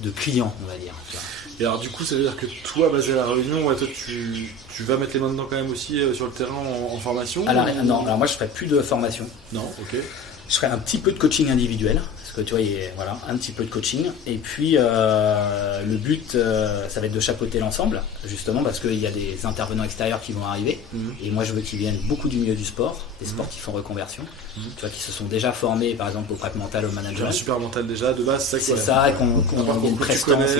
de clients, on va dire. Tu vois. Et alors du coup, ça veut dire que toi, basé à La Réunion, toi tu vas mettre les mains dedans quand même aussi sur le terrain en formation Non, alors moi je ferai plus de formation. Non, ok. Je ferai un petit peu de coaching individuel, parce que tu vois, voilà, un petit peu de coaching. Et puis le but, ça va être de chapeauter l'ensemble, justement parce qu'il y a des intervenants extérieurs qui vont arriver. Et moi je veux qu'ils viennent beaucoup du milieu du sport, des sportifs en reconversion, tu vois, qui se sont déjà formés par exemple au prep mental, au management. Un super mental déjà, de base, c'est ça, et qu'on a une prestance.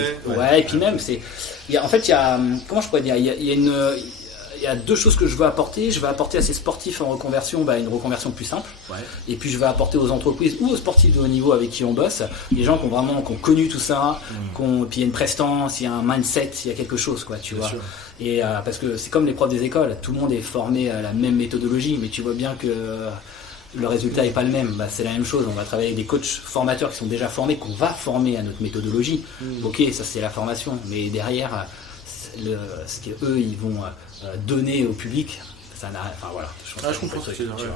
Et puis même, en fait, il y a, comment je pourrais dire, il y a deux choses que je veux apporter. Je veux apporter à ces sportifs en reconversion une reconversion plus simple. Ouais. Et puis je vais apporter aux entreprises ou aux sportifs de haut niveau avec qui on bosse, des gens qui ont connu tout ça, puis il y a une prestance, il y a un mindset, il y a quelque chose, quoi, tu vois. Sûr. Et parce que c'est comme les profs des écoles, tout le monde est formé à la même méthodologie, mais tu vois bien que le résultat n'est pas le même. C'est la même chose. On va travailler avec des coachs formateurs qui sont déjà formés, qu'on va former à notre méthodologie. Ok, ça c'est la formation, mais derrière, ce qu'eux ils vont donner au public, ça n'a. Enfin voilà. Je comprends ce que tu veux dire.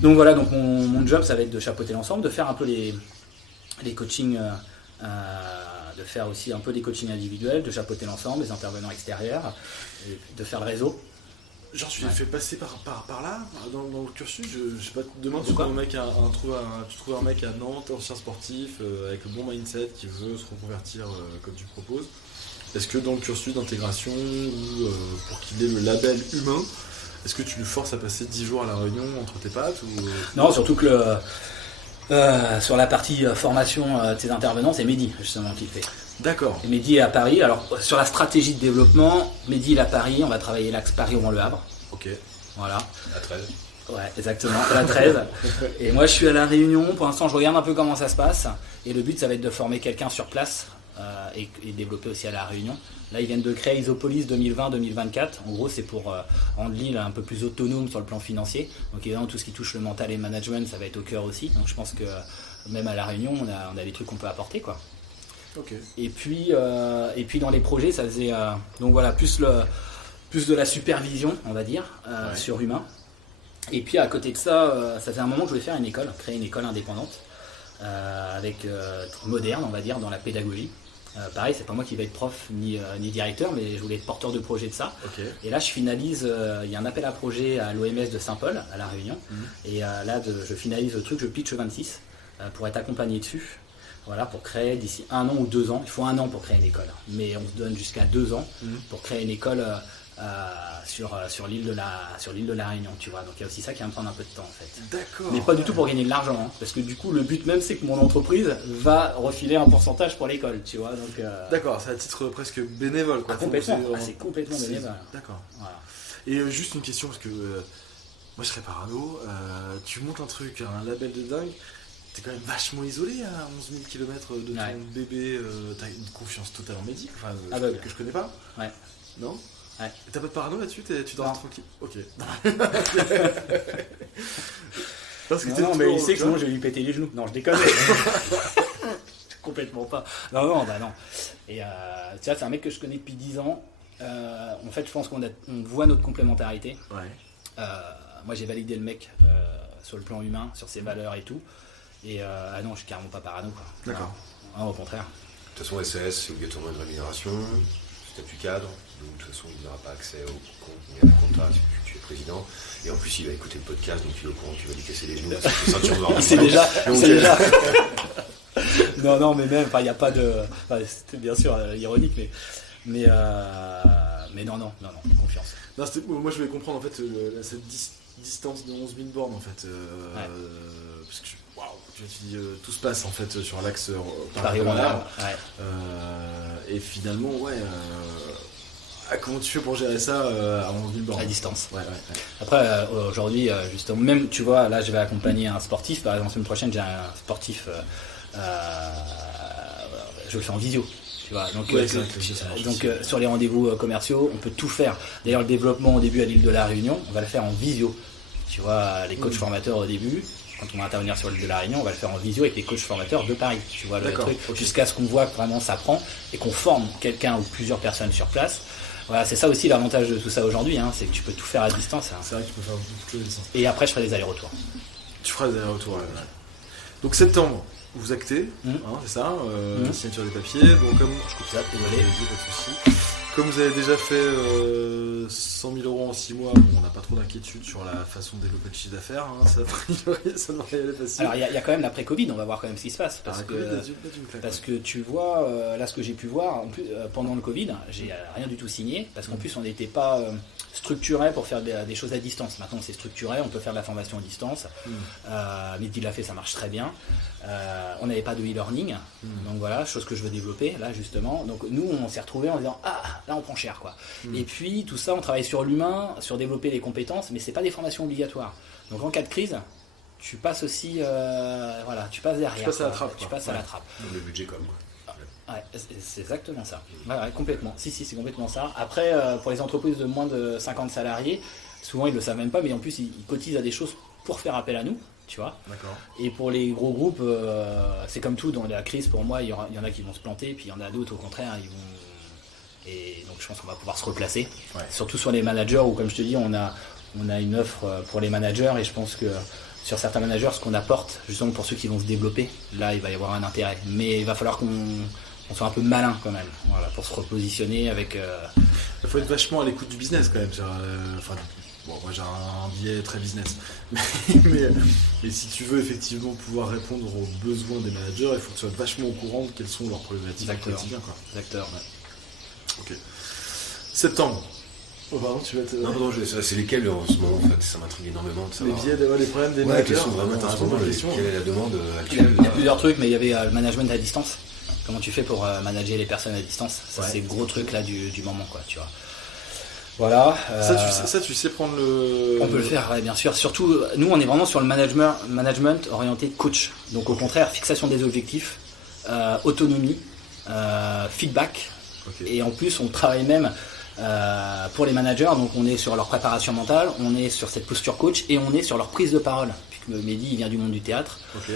Donc voilà, donc mon job, ça va être de chapeauter l'ensemble, de faire un peu les coachings, de faire aussi un peu des coachings individuels, de chapeauter l'ensemble, les intervenants extérieurs, et de faire le réseau. Genre tu les fais passer par là dans le cursus. Je sais pas, demain tu trouves un mec à Nantes, ancien sportif, avec le bon mindset qui veut se reconvertir comme tu proposes. Est-ce que dans le cursus d'intégration ou pour qu'il ait le label humain, est-ce que tu le forces à passer 10 jours à La Réunion entre tes pattes ou... Non, surtout que sur la partie formation de ces intervenants, c'est Mehdi justement qui le fait. D'accord. Et Mehdi est à Paris. Alors sur la stratégie de développement, Mehdi il est à Paris, on va travailler l'axe Paris-Rouen-Le Havre. Ok. Voilà. À 13. Ouais, exactement, à la 13. Et moi je suis à La Réunion, pour l'instant je regarde un peu comment ça se passe. Et le but ça va être de former quelqu'un sur place et développer aussi à La Réunion. Là ils viennent de créer Isopolis 2020-2024. En gros c'est pour rendre l'île un peu plus autonome sur le plan financier. Donc évidemment tout ce qui touche le mental et le management ça va être au cœur aussi. Donc je pense que même à La Réunion on a des trucs qu'on peut apporter, quoi. Okay. Et puis dans les projets ça faisait donc voilà plus de la supervision on va dire sur humain. Et puis à côté de ça, ça fait un moment que je voulais faire une école, créer une école indépendante avec moderne on va dire dans la pédagogie. Pareil, c'est pas moi qui vais être prof ni directeur, mais je voulais être porteur de projet de ça. Okay. Et là je finalise, il y a un appel à projet à l'OMS de Saint-Paul à La Réunion. Et là je finalise le truc, je pitch 26 pour être accompagné dessus. Voilà, pour créer d'ici 1 an ou 2 ans, il faut 1 an pour créer une école, mais on se donne jusqu'à 2 ans pour créer une école sur l'île de la Réunion, tu vois. Donc il y a aussi ça qui va me prendre un peu de temps en fait. D'accord. Mais pas du tout pour gagner de l'argent, hein, parce que du coup le but même c'est que mon entreprise va refiler un pourcentage pour l'école, tu vois. Donc, d'accord, c'est à titre presque bénévole, quoi. Complètement, c'est complètement bénévole. D'accord. Voilà. Et juste une question, parce que moi je serais parano, tu montes un truc, un label de dingue. T'es quand même vachement isolé à 11 000 km de ton bébé, t'as une confiance totale en Mehdi, que je connais pas. Ouais. Non. Ouais. T'as pas de parano là-dessus, tu dors tranquille. Ok. Parce que non, mais il sait que sinon je vais lui péter les genoux. Non, je déconne. Complètement pas. Non. Et tu vois, c'est un mec que je connais depuis 10 ans. En fait, je pense qu'on voit notre complémentarité. Ouais. Moi, j'ai validé le mec sur le plan humain, sur ses valeurs et tout. Et non, je suis carrément pas parano, quoi. D'accord. Non, au contraire. De toute façon, SAS, c'est obligatoirement une rémunération, statut cadre, donc de toute façon, il n'aura pas accès au compte ni à la compta si tu es président. Et en plus, il va écouter le podcast, donc il est au courant, tu vas lui casser les genoux, c'est ceinture noire. C'est déjà. Non, mais même, il n'y a pas de. C'était bien sûr ironique, mais non, confiance. Non, moi, je voulais comprendre en fait cette distance de 11 000 bornes en fait. Parce que tu dis tout se passe en fait sur l'axe Paris-Rouen-Le Havre. Et finalement Comment tu fais pour gérer ça à 11 000 bornes à distance. Ouais. Après, aujourd'hui, justement, même, tu vois, là, je vais accompagner un sportif. Par exemple, la semaine prochaine, j'ai un sportif, je le fais en visio. Tu vois, donc, sur les rendez-vous commerciaux, on peut tout faire. D'ailleurs, le développement au début à l'île de la Réunion, on va le faire en visio. Tu vois, les coachs formateurs au début, quand on va intervenir sur l'île de la Réunion, on va le faire en visio avec les coachs formateurs de Paris. Tu vois, le truc, jusqu'à ce qu'on voit que vraiment ça prend et qu'on forme quelqu'un ou plusieurs personnes sur place. Voilà, c'est ça aussi l'avantage de tout ça aujourd'hui, hein, c'est que tu peux tout faire à distance. Hein. C'est vrai que tu peux faire beaucoup de choses à distance. Et après, je ferai des allers-retours. Tu feras des allers-retours, ouais. Donc septembre, vous actez, c'est ça, signature des papiers. Bon, comme Je coupe ça, désolé. pas de soucis. Comme vous avez déjà fait 100 000 euros en 6 mois, bon, on n'a pas trop d'inquiétude sur la façon de développer le chiffre d'affaires. Hein, ça devrait y aller facile. Alors, il y a quand même l'après-Covid, on va voir quand même ce qui se passe. Parce que tu vois, là, ce que j'ai pu voir, en plus, pendant le Covid, j'ai rien du tout signé, parce qu'en plus, on n'était pas structuré pour faire des choses à distance. Maintenant, c'est structuré, on peut faire de la formation à distance. Mehdi l'a fait, ça marche très bien. On n'avait pas de e-learning, donc voilà, chose que je veux développer, là, justement. Donc, nous, on s'est retrouvés en disant, là, on prend cher, quoi. Et puis, tout ça, on travaille sur l'humain, sur développer les compétences, mais c'est pas des formations obligatoires. Donc, en cas de crise, tu passes aussi, tu passes derrière. Tu passes à la trappe. Tu passes à la trappe. Le budget comme quoi. Ouais, c'est exactement ça. Ouais, complètement. Si, c'est complètement ça. Après, pour les entreprises de moins de 50 salariés, souvent, ils le savent même pas, mais en plus, ils cotisent à des choses pour faire appel à nous. Tu vois. D'accord. Et pour les gros groupes, c'est comme tout dans la crise. Pour moi, il y en a qui vont se planter, puis il y en a d'autres au contraire, ils vont. Et donc je pense qu'on va pouvoir se replacer. Ouais. Surtout sur les managers où, comme je te dis, on a une offre pour les managers et je pense que sur certains managers, ce qu'on apporte, justement pour ceux qui vont se développer, là, il va y avoir un intérêt. Mais il va falloir qu'on soit un peu malin quand même, voilà, pour se repositionner avec. Il faut être vachement à l'écoute du business quand même. Bon, moi j'ai un biais très business, mais si tu veux effectivement pouvoir répondre aux besoins des managers, il faut que tu sois vachement au courant de quelles sont leurs problématiques au quotidien. Exactement. Ok. Septembre. Oh pardon, tu vas te... Non, c'est lesquels en ce moment en fait, ça m'intrigue énormément de savoir. Les problèmes des managers. Quels sont vraiment en ce moment, quelle est la demande actuelle? Il y a plusieurs trucs, mais il y avait le management à distance. Comment tu fais pour manager les personnes à distance? Ça, c'est le gros truc là du moment, quoi, tu vois. Voilà. Ça, tu sais prendre le... On peut le faire, ouais, bien sûr. Surtout, nous, on est vraiment sur le management orienté coach. Donc, au contraire, fixation des objectifs, autonomie, feedback. Okay. Et en plus, on travaille même pour les managers. Donc, on est sur leur préparation mentale, on est sur cette posture coach et on est sur leur prise de parole. Puisque Mehdi, il vient du monde du théâtre. Okay.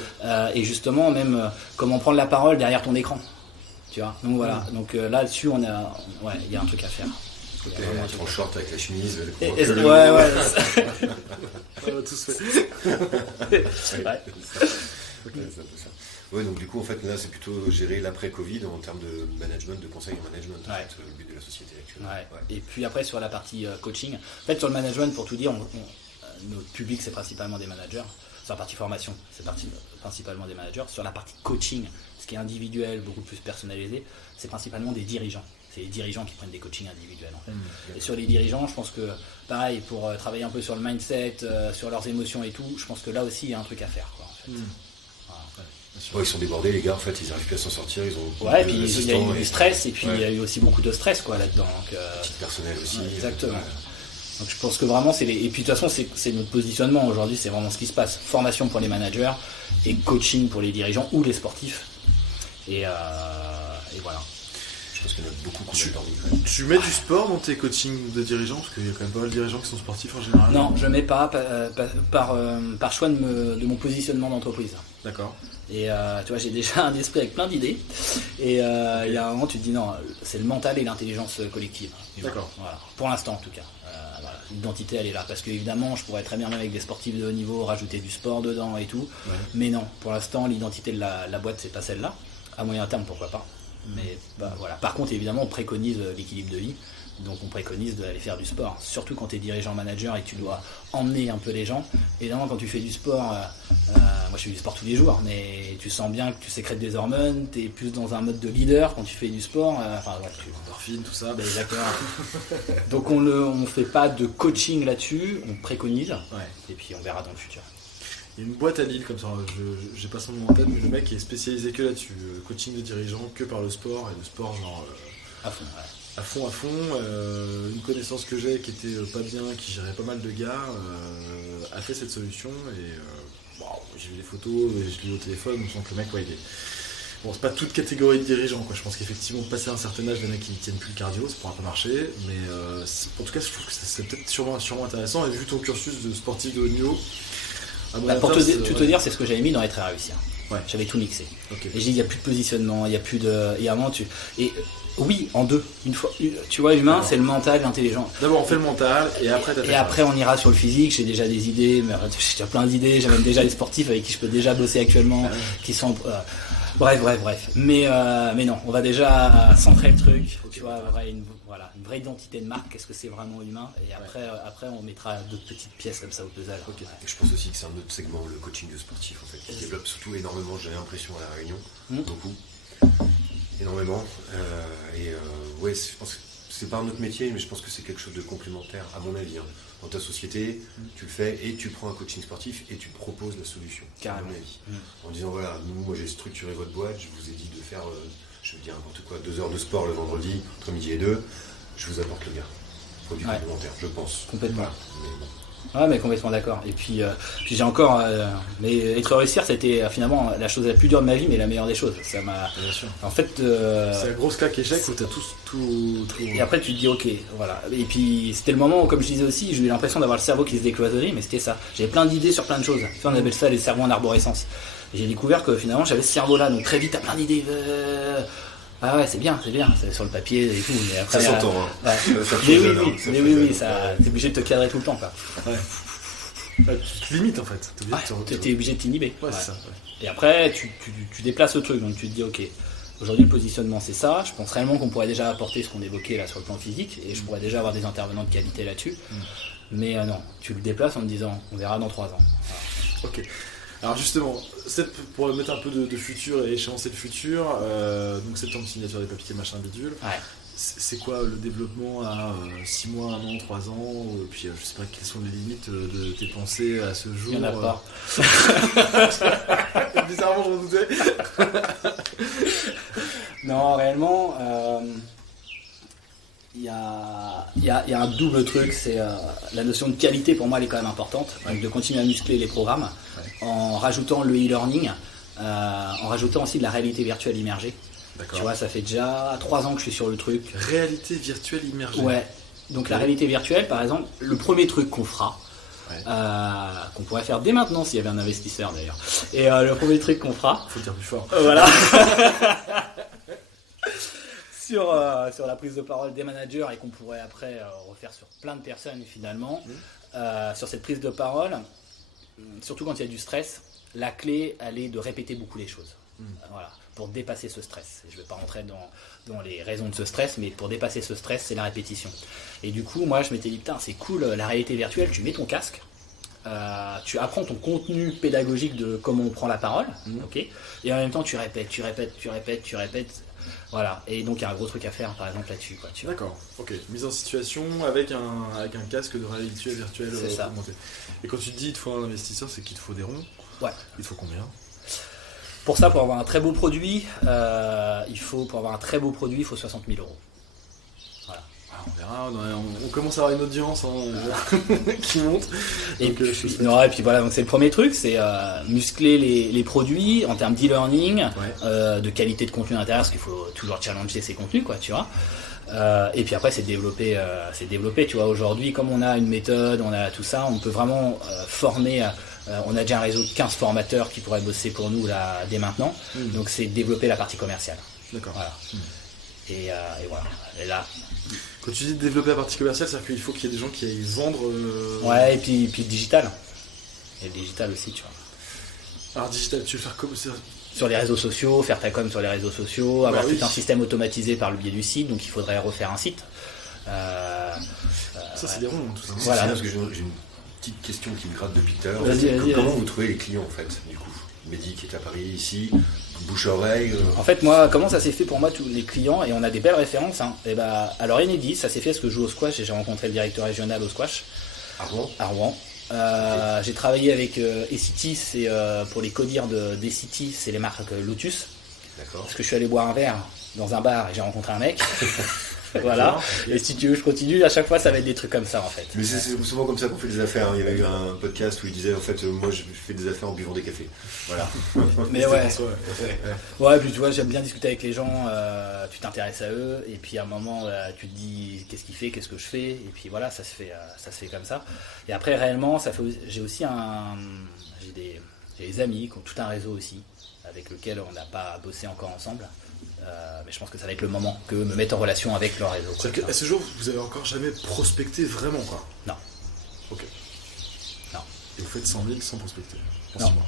Et justement, même comment prendre la parole derrière ton écran. Tu vois. Donc, voilà. Donc, là-dessus, il y a un truc à faire. Être en short avec la chemise. Ouais. On va tous fait. Ouais, donc du coup, en fait, là, c'est plutôt gérer l'après-Covid en termes de management, de conseil en management, en fait, le but de la société actuelle. Ouais. Et puis après, sur la partie coaching, en fait, sur le management, pour tout dire, notre public, c'est principalement des managers. Sur la partie formation, c'est principalement des managers. Sur la partie coaching, ce qui est individuel, beaucoup plus personnalisé, c'est principalement des dirigeants. C'est les dirigeants qui prennent des coachings individuels en fait. Et sur les dirigeants, je pense que pareil, pour travailler un peu sur le mindset, sur leurs émotions et tout, je pense que là aussi il y a un truc à faire, quoi, en fait. Ils sont débordés les gars, en fait, ils n'arrivent plus à s'en sortir, ils ont et puis il y a eu du stress et puis il y a eu aussi beaucoup de stress, quoi, là-dedans. Titre personnel aussi. Exactement. Donc je pense que vraiment et puis de toute façon c'est notre positionnement aujourd'hui, c'est vraiment ce qui se passe. Formation pour les managers et coaching pour les dirigeants ou les sportifs. Et voilà. Je pense qu'il y en a beaucoup qui ont envie. Tu mets du sport dans tes coachings de dirigeants? Parce qu'il y a quand même pas mal de dirigeants qui sont sportifs en général. Non, je mets pas par choix de mon positionnement d'entreprise. D'accord. Et tu vois, j'ai déjà un esprit avec plein d'idées. Et il y a un moment, tu te dis non, c'est le mental et l'intelligence collective. D'accord. Voilà. Pour l'instant, en tout cas. L'identité, elle est là. Parce qu'évidemment, je pourrais très bien, même avec des sportifs de haut niveau, rajouter du sport dedans et tout. Ouais. Mais non, pour l'instant, l'identité de la boîte, c'est pas celle-là. À moyen terme, pourquoi pas. Mais voilà. Par contre, évidemment, on préconise l'équilibre de vie. Donc, on préconise d'aller faire du sport. Surtout quand tu es dirigeant manager et que tu dois emmener un peu les gens. Évidemment, quand tu fais du sport, moi je fais du sport tous les jours, mais tu sens bien que tu sécrètes des hormones, tu es plus dans un mode de leader quand tu fais du sport. Endorphine, tout ça. Exactement. Donc, on fait pas de coaching là-dessus, on préconise. Et puis, on verra dans le futur. Il y a une boîte à Lille comme ça, j'ai pas son nom en tête, mais le mec est spécialisé que là-dessus, coaching de dirigeants que par le sport, et le sport genre... À fond, à fond. Une connaissance que j'ai qui était pas bien, qui gérait pas mal de gars, a fait cette solution et j'ai vu les photos et je l'ai eu au téléphone, on sent que le mec, il est... Bon, c'est pas toute catégorie de dirigeants, quoi. Je pense qu'effectivement, passer un certain âge, les mecs qui ne tiennent plus le cardio, ça pourra pas marcher, mais en tout cas, je trouve que c'est peut-être sûrement intéressant, et vu ton cursus de sportif de haut niveau, pour te dire, c'est ce que j'avais mis dans Être et Réussir. Ouais. J'avais tout mixé. Okay. Et j'ai dit, il n'y a plus de positionnement, il n'y a plus de... Et à un moment, oui, en deux. Tu vois, humain, c'est le mental, l'intelligent. D'abord, on fait le mental, et après, après, on ira sur le physique. J'ai déjà des idées, mais j'ai déjà plein d'idées. J'ai même déjà des sportifs avec qui je peux déjà bosser actuellement, qui sont... Bref. Mais non, on va déjà centrer le truc. Tu vois, une vraie identité de marque. Qu'est-ce que c'est vraiment humain? Et après, on mettra d'autres petites pièces comme ça au puzzle. Okay. Et je pense aussi que c'est un autre segment, le coaching de sportif, en fait, qui se développe surtout énormément. J'ai l'impression à la Réunion, beaucoup, énormément. Ouais, je pense que c'est pas un autre métier, mais je pense que c'est quelque chose de complémentaire, à mon avis. Dans ta société, tu le fais et tu prends un coaching sportif et tu proposes la solution. Carrément. À mon avis. En disant voilà, moi j'ai structuré votre boîte, je vous ai dit de faire, je veux dire n'importe quoi, 2 heures de sport le vendredi, entre midi et 2, je vous apporte le gars. Produit complémentaire, je pense. Complètement. Voilà. Mais bon. Ouais, mais complètement d'accord. Et puis j'ai encore... mais Être et Réussir, c'était finalement la chose la plus dure de ma vie, mais la meilleure des choses. Ça m'a... Bien sûr. En fait... c'est la grosse claque échec où t'as tout... Et après, tu te dis, ok, voilà. Et puis, c'était le moment où, comme je disais aussi, j'ai eu l'impression d'avoir le cerveau qui se décloisonnait, mais c'était ça. J'avais plein d'idées sur plein de choses. On appelle ça les cerveaux en arborescence. Et j'ai découvert que finalement, j'avais ce cerveau-là, donc très vite, t'as plein d'idées. Ah ouais, c'est bien, c'est sur le papier et tout. Mais après, ça s'entend, hein. Ouais. Mais oui, ça, t'es obligé de te cadrer tout le temps, quoi. Ouais. Tu te limites en fait. T'es obligé de t'inhiber. Ouais, c'est ça. Ouais. Et après, tu déplaces le truc, donc tu te dis, ok, aujourd'hui le positionnement c'est ça. Je pense réellement qu'on pourrait déjà apporter ce qu'on évoquait là sur le plan physique, et je pourrais déjà avoir des intervenants de qualité là-dessus. Mais non, tu le déplaces en te disant, on verra dans 3 ans. Voilà. Ok. Alors justement, pour mettre un peu de futur et échéancer le futur, donc septembre, signature des papiers, machin bidule. Ouais. C'est quoi le développement à 6 mois, 1 an, 3 ans, puis je sais pas quelles sont les limites de tes pensées à ce jour. Il n'y en a pas. Bizarrement, je m'en doutais. Non, réellement, il y a un double truc, c'est la notion de qualité pour moi elle est quand même importante, donc de continuer à muscler les programmes en rajoutant le e-learning, en rajoutant aussi de la réalité virtuelle immergée. D'accord. Tu vois, ça fait déjà 3 ans que je suis sur le truc. Réalité virtuelle immergée. Ouais, donc la réalité virtuelle par exemple, le premier truc qu'on fera, qu'on pourrait faire dès maintenant s'il y avait un investisseur d'ailleurs, et le premier truc qu'on fera... Faut le dire plus fort. Voilà. Sur la prise de parole des managers et qu'on pourrait après refaire sur plein de personnes finalement, sur cette prise de parole, surtout quand il y a du stress, la clé elle est de répéter beaucoup les choses. Voilà, pour dépasser ce stress. Je ne vais pas rentrer dans les raisons de ce stress, mais pour dépasser ce stress, c'est la répétition. Et du coup, moi je m'étais dit, putain, c'est cool, la réalité virtuelle, tu mets ton casque, tu apprends ton contenu pédagogique de comment on prend la parole, okay, et en même temps tu répètes. Voilà, et donc il y a un gros truc à faire par exemple là-dessus. D'accord, ok. Mise en situation avec un casque de réalité virtuelle augmentée. Et quand tu te dis il te faut un investisseur, c'est qu'il te faut des ronds. Ouais. Il te faut combien? Pour ça, pour avoir un très beau produit, il faut 60 000 euros. Voilà. On verra, on commence à avoir une audience qui monte. Et, donc, et puis voilà, donc c'est le premier truc, c'est muscler les produits en termes d'e-learning, de qualité de contenu d'intérieur, parce qu'il faut toujours challenger ses contenus, quoi, tu vois. Et puis après, c'est développer, tu vois. Aujourd'hui, comme on a une méthode, on a tout ça, on peut vraiment former. On a déjà un réseau de 15 formateurs qui pourraient bosser pour nous là dès maintenant. Donc c'est développer la partie commerciale. D'accord. Voilà. Et voilà. Et là. Quand tu dis développer la partie commerciale, c'est-à-dire qu'il faut qu'il y ait des gens qui aillent vendre. Ouais, et puis le digital. Et le digital aussi, tu vois. Alors digital, tu veux faire comme ça? Sur les réseaux sociaux, faire ta com sur les réseaux sociaux, avoir tout un système automatisé par le biais du site, donc il faudrait refaire un site. Ça c'est des ronds, tout ça. Voilà. Parce que j'ai une petite question qui me gratte depuis tout à l'heure. Vas-y. Comment vous trouvez les clients en fait, du coup? Mehdi qui est à Paris, ici, bouche à oreille. En fait, moi, comment ça s'est fait pour moi, tous les clients, et on a des belles références. Et alors Enedis, ça s'est fait parce que je joue au squash et j'ai rencontré le directeur régional au squash. À Rouen. J'ai travaillé avec E-City, c'est pour les codires d'E-City, c'est les marques Lotus. D'accord. Parce que je suis allé boire un verre dans un bar et j'ai rencontré un mec. Voilà. Et si tu veux, je continue. À chaque fois, ça va être des trucs comme ça, en fait. Mais c'est souvent comme ça qu'on fait des affaires. Il y avait eu un podcast où il disait en fait, moi je fais des affaires en buvant des cafés. Voilà. Mais ouais. Ouais, puis tu vois, j'aime bien discuter avec les gens. Tu t'intéresses à eux, et puis à un moment, tu te dis qu'est-ce qu'il fait, qu'est-ce que je fais, et puis voilà, ça se fait comme ça. Et après, réellement, j'ai aussi j'ai des amis qui ont tout un réseau aussi, avec lequel on n'a pas bossé encore ensemble. Mais je pense que ça va être le moment que me mettre en relation avec leur réseau. C'est-à-dire qu'à ce jour, vous avez encore jamais prospecté vraiment, quoi? Non. Ok. Non. Et vous faites 100 000 sans prospecter en Non. 6 mois.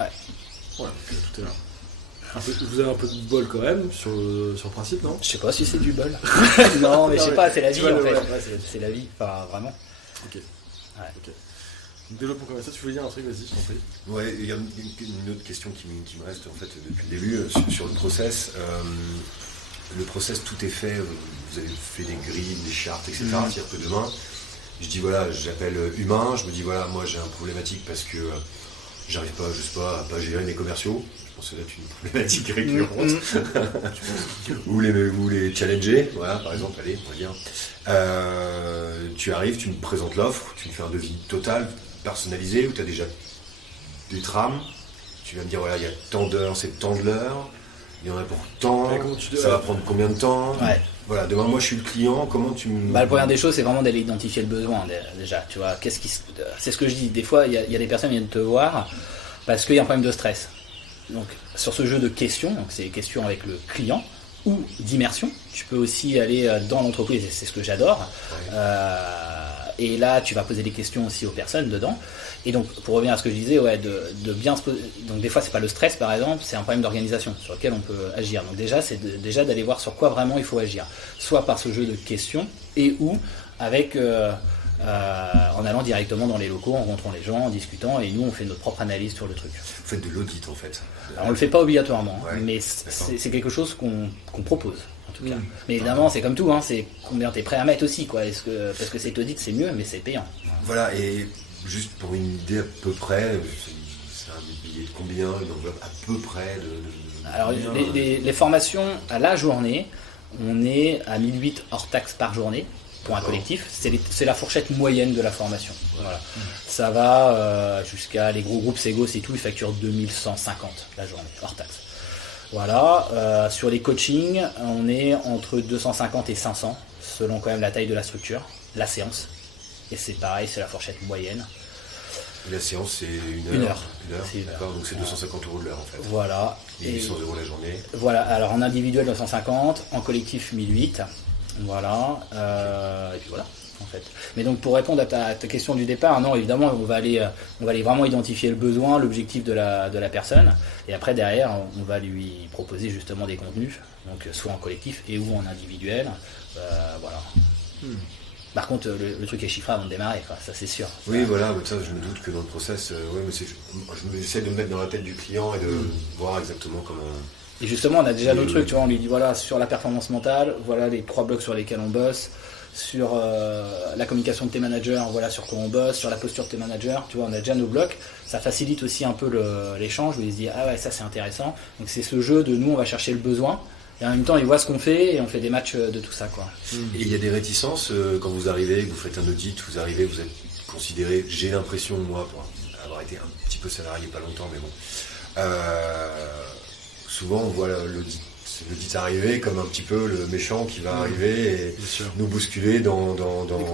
Ouais. Ouais, donc tout est là. Vous avez un peu de bol quand même sur le principe, non? Je sais pas si c'est du bol. Non, mais je sais pas, c'est la vie en fait. Ouais, c'est la vie, enfin vraiment. Ok. Ouais. Ok. Développement comme ça, tu voulais dire un truc, vas-y, je t'en prie. Ouais, il y a une autre question qui me reste en fait depuis le début sur le process. Le process, tout est fait. Vous avez fait des grilles, des chartes, etc. C'est-à-dire que demain, je dis voilà, j'appelle humain. Je me dis voilà, moi j'ai un problématique parce que j'arrive pas, je sais pas, à pas gérer mes commerciaux. Je pense que ça doit être une problématique récurrente. Ou les challenger, voilà, par exemple, allez, on va dire. Tu arrives, tu me présentes l'offre, tu me fais un devis total, personnalisé, où tu as déjà des trames. Tu vas me dire, voilà, il y a tant d'heures, c'est tant de l'heure, il y en a pour tant, ça va prendre combien de temps. Ouais. Voilà, demain, moi, je suis le client, comment tu me... La première des choses, c'est vraiment d'aller identifier le besoin, déjà, tu vois. C'est ce que je dis, des fois, il y a des personnes qui viennent te voir parce qu'il y a un problème de stress. Donc, sur ce jeu de questions, donc c'est des questions avec le client, ou d'immersion, tu peux aussi aller dans l'entreprise, et c'est ce que j'adore. Ouais. Et là, tu vas poser des questions aussi aux personnes dedans. Et donc, pour revenir à ce que je disais, ouais, de bien se poser. Donc, des fois, c'est pas le stress, par exemple, c'est un problème d'organisation sur lequel on peut agir. Donc, déjà, c'est déjà d'aller voir sur quoi vraiment il faut agir. Soit par ce jeu de questions, et ou avec en allant directement dans les locaux, en rencontrant les gens, en discutant, et nous, on fait notre propre analyse sur le truc. Vous faites de l'audit, en fait. Alors, on le fait pas obligatoirement, Ouais, mais d'accord. c'est quelque chose qu'on propose. En tout cas. Mais évidemment, c'est comme tout, hein, c'est combien tu es prêt à mettre aussi, quoi. Parce que cet audit, c'est mieux, mais c'est payant. Voilà, et juste pour une idée à peu près, c'est un billet de combien, une enveloppe à peu près de Alors, combien, les formations à la journée, on est à 1008 hors taxe par journée pour un collectif. C'est la fourchette moyenne de la formation. Voilà. Ça va jusqu'à les gros groupes Segos et tout, ils facturent 2150 la journée, hors taxe. Voilà. Sur les coachings, on est entre 250 et 500, selon quand même la taille de la structure, la séance. Et c'est pareil, c'est la fourchette moyenne. Et la séance, c'est une heure. Une heure. C'est une heure, d'accord, donc c'est 250 € de l'heure en fait. Voilà. Et 800 € la journée. Voilà, alors en individuel 250, en collectif 1008. Voilà. Et puis voilà, en fait. Mais donc pour répondre à ta question du départ, non, évidemment, on va aller vraiment identifier le besoin, l'objectif de la personne. Et après, derrière, on va lui proposer justement des contenus, donc soit en collectif et ou en individuel. Voilà. Par contre, le truc est chiffré avant de démarrer, quoi, ça c'est sûr. Oui, voilà, mais ça, je me doute que dans le process, ouais, mais j'essaie de me mettre dans la tête du client et de voir exactement comment. Et justement, on a déjà nos trucs, tu vois, on lui dit voilà, sur la performance mentale, voilà les 3 blocs sur lesquels on bosse, sur la communication de tes managers, voilà sur quoi on bosse, sur la posture de tes managers, tu vois, on a déjà nos blocs. Ça facilite aussi un peu l'échange, où ils se disent ah ouais, ça c'est intéressant. Donc c'est ce jeu de nous, on va chercher le besoin. Et en même temps, ils voient ce qu'on fait et on fait des matchs de tout ça, quoi. Et il y a des réticences quand vous arrivez, que vous faites un audit, vous arrivez, vous êtes considéré, j'ai l'impression, moi, pour avoir été un petit peu salarié pas longtemps, mais bon, souvent on voit l'audit arriver comme un petit peu le méchant qui va arriver et nous bousculer dans...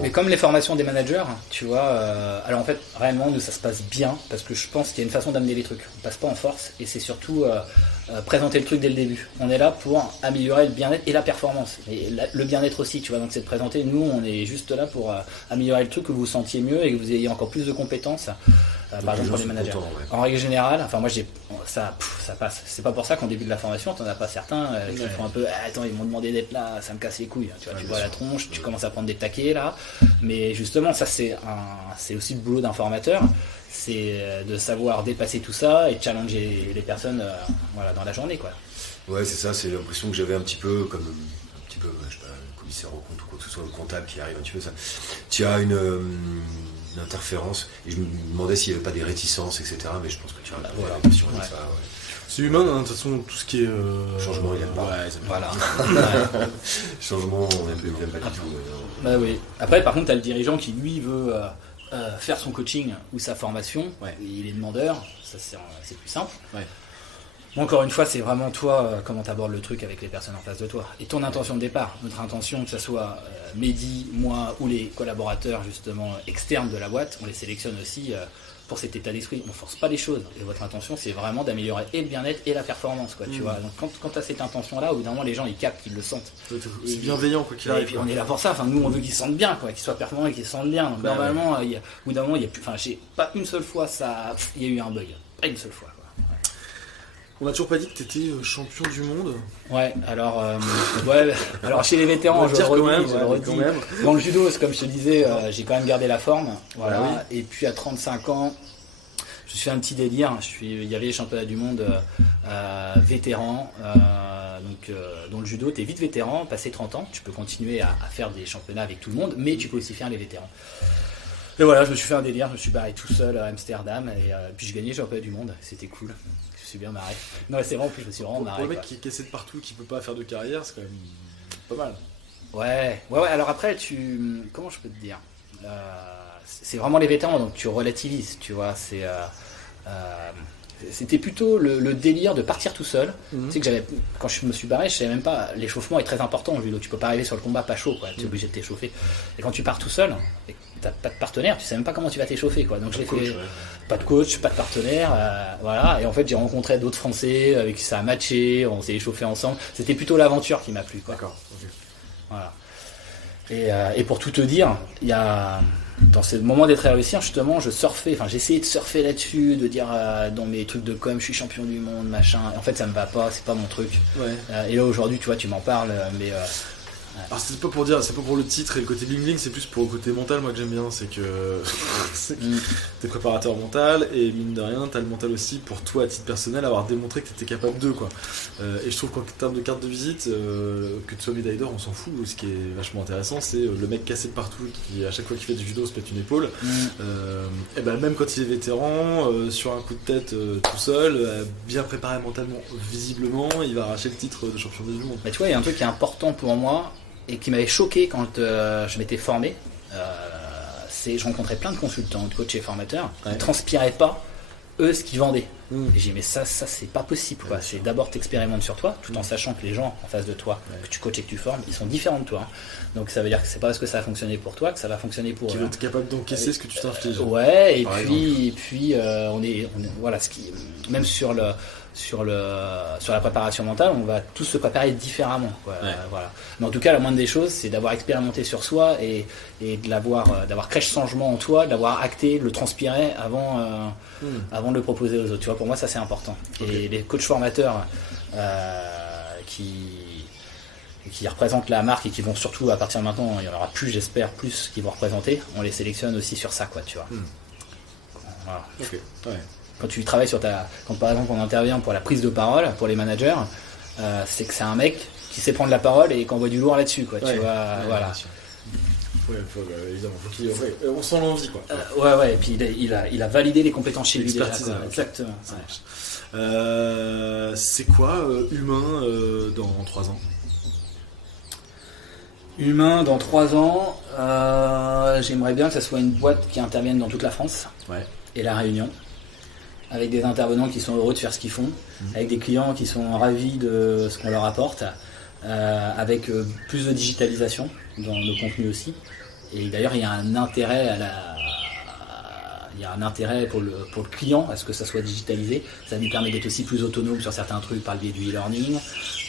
Mais comme les formations des managers, tu vois, alors en fait, réellement, nous, ça se passe bien, parce que je pense qu'il y a une façon d'amener les trucs. On passe pas en force, et c'est surtout présenter le truc dès le début. On est là pour améliorer le bien-être et la performance, et le bien-être aussi, tu vois, donc c'est de présenter, nous, on est juste là pour améliorer le truc, que vous vous sentiez mieux et que vous ayez encore plus de compétences, par exemple pour les managers. Contents, ouais. En règle générale, enfin moi, ça passe. C'est pas pour ça qu'en début de la formation, t'en as pas certains qui font un peu attends, ils m'ont demandé d'être là, ça me casse les couilles, tu vois, tu vois la tronche, tu commences à prendre des taquets là, mais justement ça c'est aussi le boulot d'un formateur, c'est de savoir dépasser tout ça et challenger les personnes voilà, dans la journée, quoi. Ouais, c'est ça, c'est l'impression que j'avais un petit peu comme je sais pas, le commissaire au compte ou quoi que ce soit, le comptable qui arrive un petit peu, ça. Tu as une interférence, et je me demandais s'il n'y avait pas des réticences, etc. Mais je pense que tu as Voilà. la question avec Ouais. ça. Ouais. C'est humain, hein, de toute façon, tout ce qui est. Changement, il y a pas. Ouais, c'est Voilà. Changement, on n'aime pas du tout. Bah oui. Après, par contre, tu as le dirigeant qui, lui, veut faire son coaching ou sa formation. Ouais. Il est demandeur, ça c'est plus simple. Ouais. Moi, encore une fois, c'est vraiment toi, comment tu abordes le truc avec les personnes en face de toi. Et ton intention de départ. Notre intention, que ce soit Mehdi, moi ou les collaborateurs justement externes de la boîte, on les sélectionne aussi pour cet état d'esprit. On ne force pas les choses. Et votre intention, c'est vraiment d'améliorer et le bien-être et la performance. Quoi, tu vois. Donc, quand tu as cette intention-là, au bout d'un moment, les gens, ils captent, ils le sentent. C'est bienveillant, quoi qu'il Et arrive. puis on est là pour ça. Enfin, nous, on veut qu'ils se sentent bien, quoi, qu'ils soient performants et qu'ils se sentent bien. Donc, normalement, au bout d'un moment, il y a plus. Enfin, j'ai pas une seule fois, il y a eu un bug. Pas une seule fois. Quoi. On m'a toujours pas dit que t'étais champion du monde. Ouais, alors, alors chez les On vétérans, va je dire le quand même, redis, je le ouais, redis. quand même. Dans le judo, c'est comme je te disais, j'ai quand même gardé la forme. Voilà. Ah oui. Et puis à 35 ans, je suis fait un petit délire. Il y avait les championnats du monde vétérans. Dans le judo, tu es vite vétéran, passé 30 ans, tu peux continuer à faire des championnats avec tout le monde, mais tu peux aussi faire les vétérans. Et voilà, je me suis fait un délire, je me suis barré tout seul à Amsterdam et puis je gagnais le championnat du monde, c'était cool. Je me suis bien marré. Non, c'est vrai, en plus, je me suis vraiment Pour marré. le mec Quoi. qui essaie de partout, qui peut pas faire de carrière, c'est quand même pas mal. Ouais. Alors après, comment je peux te dire c'est vraiment les vétérans, donc tu relativises, tu vois. C'était plutôt le délire de partir tout seul. Tu sais que quand je me suis barré, je savais même pas. L'échauffement est très important en judo. Tu peux pas arriver sur le combat pas chaud, quoi. Tu es obligé de t'échauffer. Et quand tu pars tout seul, et que t'as pas de partenaire, tu sais même pas comment tu vas t'échauffer, quoi. Donc je l'ai fait. Pas de coach, pas de partenaire, voilà. Et en fait, j'ai rencontré d'autres Français avec qui ça a matché. On s'est échauffé ensemble. C'était plutôt l'aventure qui m'a plu, quoi. D'accord. Ok. Voilà. Et pour tout te dire, il y a dans ce moment d'être à réussir, justement, j'essayais de surfer là-dessus, de dire dans mes trucs de com, je suis champion du monde, machin. Et en fait, ça me va pas, c'est pas mon truc. Ouais. Et là aujourd'hui, tu vois, tu m'en parles, mais Alors c'est pas pour dire, c'est pas pour le titre et le côté bling bling, c'est plus pour le côté mental, moi que j'aime bien, c'est que t'es préparateur mental et mine de rien t'as le mental aussi pour toi à titre personnel avoir démontré que t'étais capable de quoi. Et je trouve qu'en termes de carte de visite, que tu sois médaille d'or on s'en fout, ce qui est vachement intéressant c'est le mec cassé de partout qui à chaque fois qu'il fait du judo se pète une épaule. Et ben même quand il est vétéran, sur un coup de tête tout seul, bien préparé mentalement visiblement, il va arracher le titre de champion du monde. Mais tu vois, il y a un truc qui est important pour moi et qui m'avait choqué quand je m'étais formé. Je rencontrais plein de consultants, de coachs et formateurs qui ne transpiraient pas, eux, ce qu'ils vendaient. Et j'ai dit, mais ça c'est pas possible. Quoi. C'est d'abord t'expérimentes sur toi, tout en sachant que les gens en face de toi, que tu coaches et que tu formes, ils sont différents de toi. Hein. Donc ça veut dire que c'est pas parce que ça a fonctionné pour toi que ça va fonctionner pour eux. Tu vas être capable d'encaisser ce que tu t'infliges. Ouais, et Par puis on est voilà, même sur la préparation mentale, on va tous se préparer différemment. Quoi. Voilà. Mais en tout cas, la moindre des choses, c'est d'avoir expérimenté sur soi et d'avoir créé ce changement en toi, d'avoir acté, de le transpirer avant de le proposer aux autres. Tu vois, pour moi, ça c'est important. Okay. Et les coachs formateurs qui représentent la marque et qui vont surtout, à partir de maintenant, il y en aura plus, j'espère, plus qui vont représenter, on les sélectionne aussi sur ça, quoi, tu vois. Voilà. Okay. Ouais. Quand tu travailles quand par exemple on intervient pour la prise de parole, pour les managers, c'est que c'est un mec qui sait prendre la parole et qui envoie du lourd là-dessus, quoi, tu vois, voilà. Évidemment, on sent l'envie, quoi. Et puis il a validé les compétences chez lui déjà, quoi. Exactement. C'est quoi Humain dans 3 ans? Humain dans 3 ans, j'aimerais bien que ça soit une boîte qui intervienne dans toute la France et la Réunion, avec des intervenants qui sont heureux de faire ce qu'ils font, avec des clients qui sont ravis de ce qu'on leur apporte, avec plus de digitalisation dans nos contenus aussi. Et d'ailleurs, il y a un intérêt pour le client à ce que ça soit digitalisé. Ça lui permet d'être aussi plus autonome sur certains trucs par le biais du e-learning.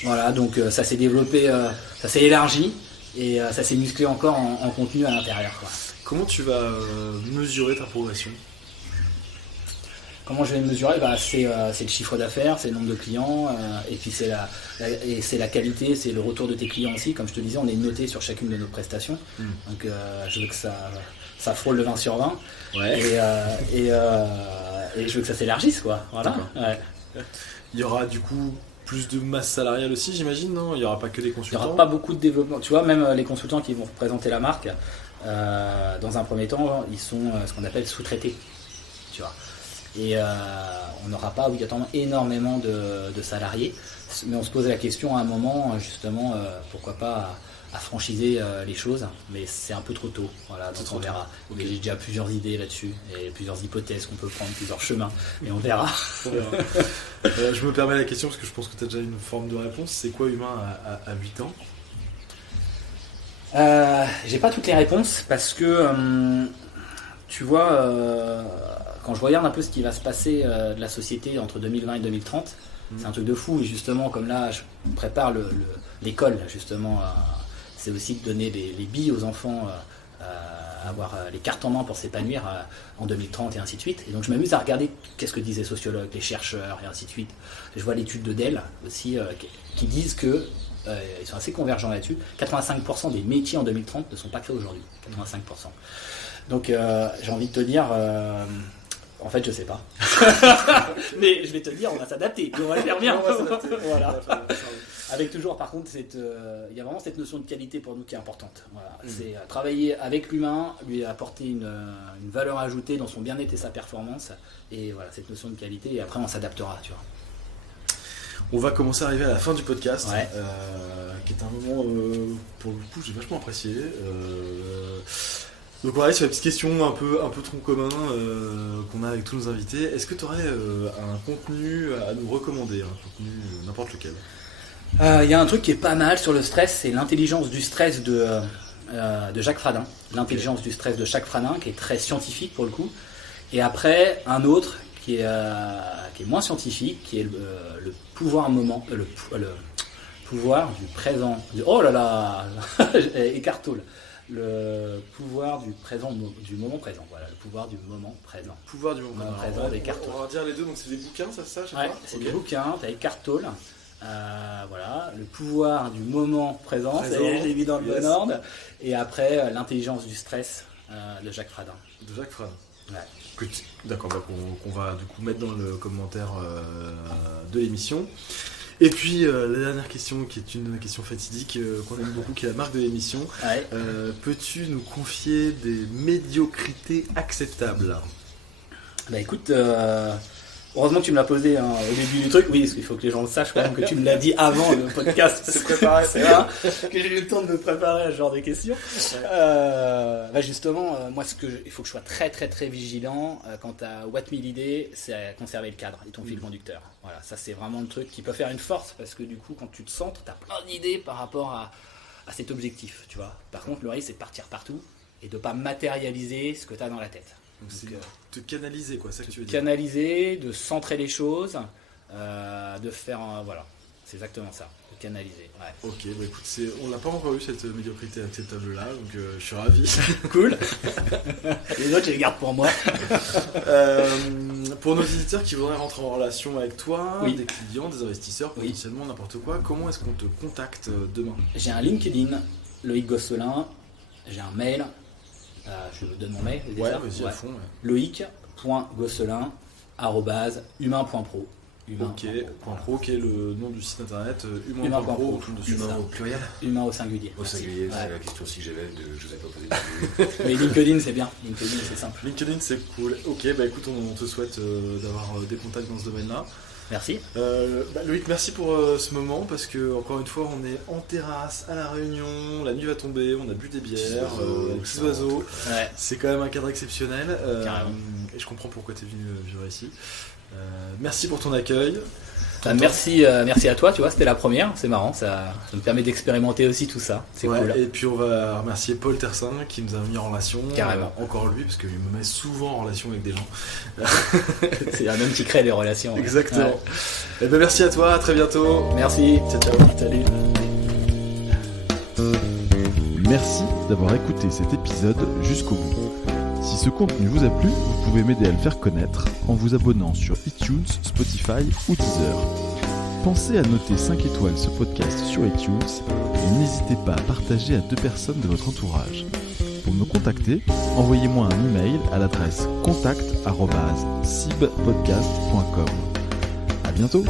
Voilà, donc ça s'est développé, ça s'est élargi et ça s'est musclé encore en contenu à l'intérieur, quoi. Comment tu vas mesurer ta progression? Comment je vais mesurer? C'est le chiffre d'affaires, c'est le nombre de clients, et puis c'est la qualité, c'est le retour de tes clients aussi. Comme je te disais, on est noté sur chacune de nos prestations. Donc je veux que ça frôle le 20 sur 20. Ouais. Et je veux que ça s'élargisse, quoi. Voilà. Ouais. Il y aura du coup plus de masse salariale aussi, j'imagine, non? Il n'y aura pas que des consultants? Il n'y aura pas beaucoup de développement. Tu vois, même les consultants qui vont représenter la marque, dans un premier temps, ils sont ce qu'on appelle sous-traités. Tu vois. et on n'aura pas obligatoirement énormément de salariés, mais on se pose la question à un moment justement pourquoi pas à franchiser les choses, mais c'est un peu trop tôt, voilà, donc on verra. Okay. J'ai déjà plusieurs idées là-dessus et plusieurs hypothèses qu'on peut prendre, plusieurs chemins, et on verra. Je me permets la question parce que je pense que tu as déjà une forme de réponse. C'est quoi Humain à 8 ans? J'ai pas toutes les réponses parce que tu vois, quand je regarde un peu ce qui va se passer de la société entre 2020 et 2030, c'est un truc de fou. Et justement, comme là, je prépare l'école, justement, c'est aussi de donner les billes aux enfants, avoir les cartes en main pour s'épanouir en 2030 et ainsi de suite. Et donc je m'amuse à regarder qu'est-ce que disent les sociologues, les chercheurs et ainsi de suite. Je vois l'étude de Dell aussi qui disent que ils sont assez convergents là-dessus. 85% des métiers en 2030 ne sont pas créés aujourd'hui. 85%. Donc j'ai envie de te dire, en fait je sais pas. Mais je vais te dire, on va s'adapter. On va le faire bien. Voilà. Avec toujours par contre, il y a vraiment cette notion de qualité pour nous qui est importante. Voilà. C'est travailler avec l'humain, lui apporter une valeur ajoutée dans son bien-être et sa performance. Et voilà, cette notion de qualité. Et après on s'adaptera, tu vois. On va commencer à arriver à la fin du podcast, ouais. Qui est un moment, pour le coup, j'ai vachement apprécié. Donc on va aller sur les petites questions un peu tronc commun qu'on a avec tous nos invités. Est-ce que tu aurais un contenu à nous recommander, un contenu n'importe lequel? Il y a un truc qui est pas mal sur le stress, c'est l'intelligence du stress de Jacques Fradin. L'intelligence du stress de Jacques Fradin, qui est très scientifique pour le coup. Et après, un autre qui est moins scientifique, qui est le pouvoir moment, le pouvoir du présent. Oh là là, écarte-toi. Le pouvoir du moment présent. Voilà, le pouvoir du moment présent. Pouvoir du moment présent d'Eckhart Tolle. On va dire les deux, donc c'est des bouquins, ça je sais ouais, pas. C'est des bouquins, t'as Eckhart Tolle. Voilà, le pouvoir du moment présent, c'est évident le bon ordre. Et après, l'intelligence du stress de Jacques Fradin. De Jacques Fradin. Ouais. D'accord, qu'on va du coup mettre dans le commentaire de l'émission. Et puis la dernière question, qui est une question fatidique qu'on aime beaucoup, qui est la marque de l'émission. Ouais. Peux-tu nous confier des médiocrités acceptables? Bah écoute, heureusement que tu me l'as posé au début du truc. Oui, parce qu'il faut que les gens le sachent quand même que tu me l'as dit avant le podcast. C'est préparé, c'est vrai que j'ai eu le temps de me préparer à ce genre de questions. Bah justement, moi, il faut que je sois très très très vigilant quant à What Me l'idée, c'est à conserver le cadre et ton fil conducteur. Voilà, ça c'est vraiment le truc qui peut faire une force parce que du coup, quand tu te centres, tu as plein d'idées par rapport à cet objectif, tu vois. Par contre, le risque c'est de partir partout et de pas matérialiser ce que tu as dans la tête. Donc c'est te canaliser, quoi, ça que tu veux dire. Canaliser, de centrer les choses, de faire voilà, c'est exactement ça, de canaliser. Ouais. Ok, bah écoute, on l'a pas encore eu cette médiocrité acceptable là, donc je suis ravi. Cool. Les autres, je les garde pour moi. Pour nos éditeurs qui voudraient rentrer en relation avec toi, oui. Des clients, des investisseurs, potentiellement n'importe quoi, comment est-ce qu'on te contacte demain? J'ai un LinkedIn, Loïc Gosselin, j'ai un mail. Je vous donne mon mail. Ouais, vas-y à fond. Ouais. Loïc.gosselin@humain.pro. Ok, .pro qui est le nom du site internet, humain.pro, humain au pluriel. Humain au singulier. Au singulier, c'est la question si j'avais je vous ai pas posé. Mais LinkedIn c'est bien, LinkedIn c'est simple. LinkedIn c'est cool. Ok, bah écoute, on te souhaite d'avoir des contacts dans ce domaine-là. Merci. Loïc, merci pour ce moment parce que encore une fois on est en terrasse à La Réunion, la nuit va tomber, on a bu des bières, petits oiseaux. Ouais. C'est quand même un cadre exceptionnel et je comprends pourquoi tu es venu vivre ici. Merci pour ton accueil. Merci à toi, tu vois, c'était la première, c'est marrant, ça me permet d'expérimenter aussi tout ça, c'est cool. Et puis on va remercier Paul Tersin qui nous a mis en relation. Carrément. Encore lui, parce qu'il me met souvent en relation avec des gens. C'est un homme qui crée les relations. Exactement. Ouais. Et ben merci à toi, à très bientôt. Merci, ciao. Salut. Merci d'avoir écouté cet épisode jusqu'au bout. Si ce contenu vous a plu, vous pouvez m'aider à le faire connaître en vous abonnant sur iTunes, Spotify ou Deezer. Pensez à noter 5 étoiles ce podcast sur iTunes et n'hésitez pas à partager à 2 personnes de votre entourage. Pour me contacter, envoyez-moi un email à l'adresse contact@cibpodcast.com. À bientôt.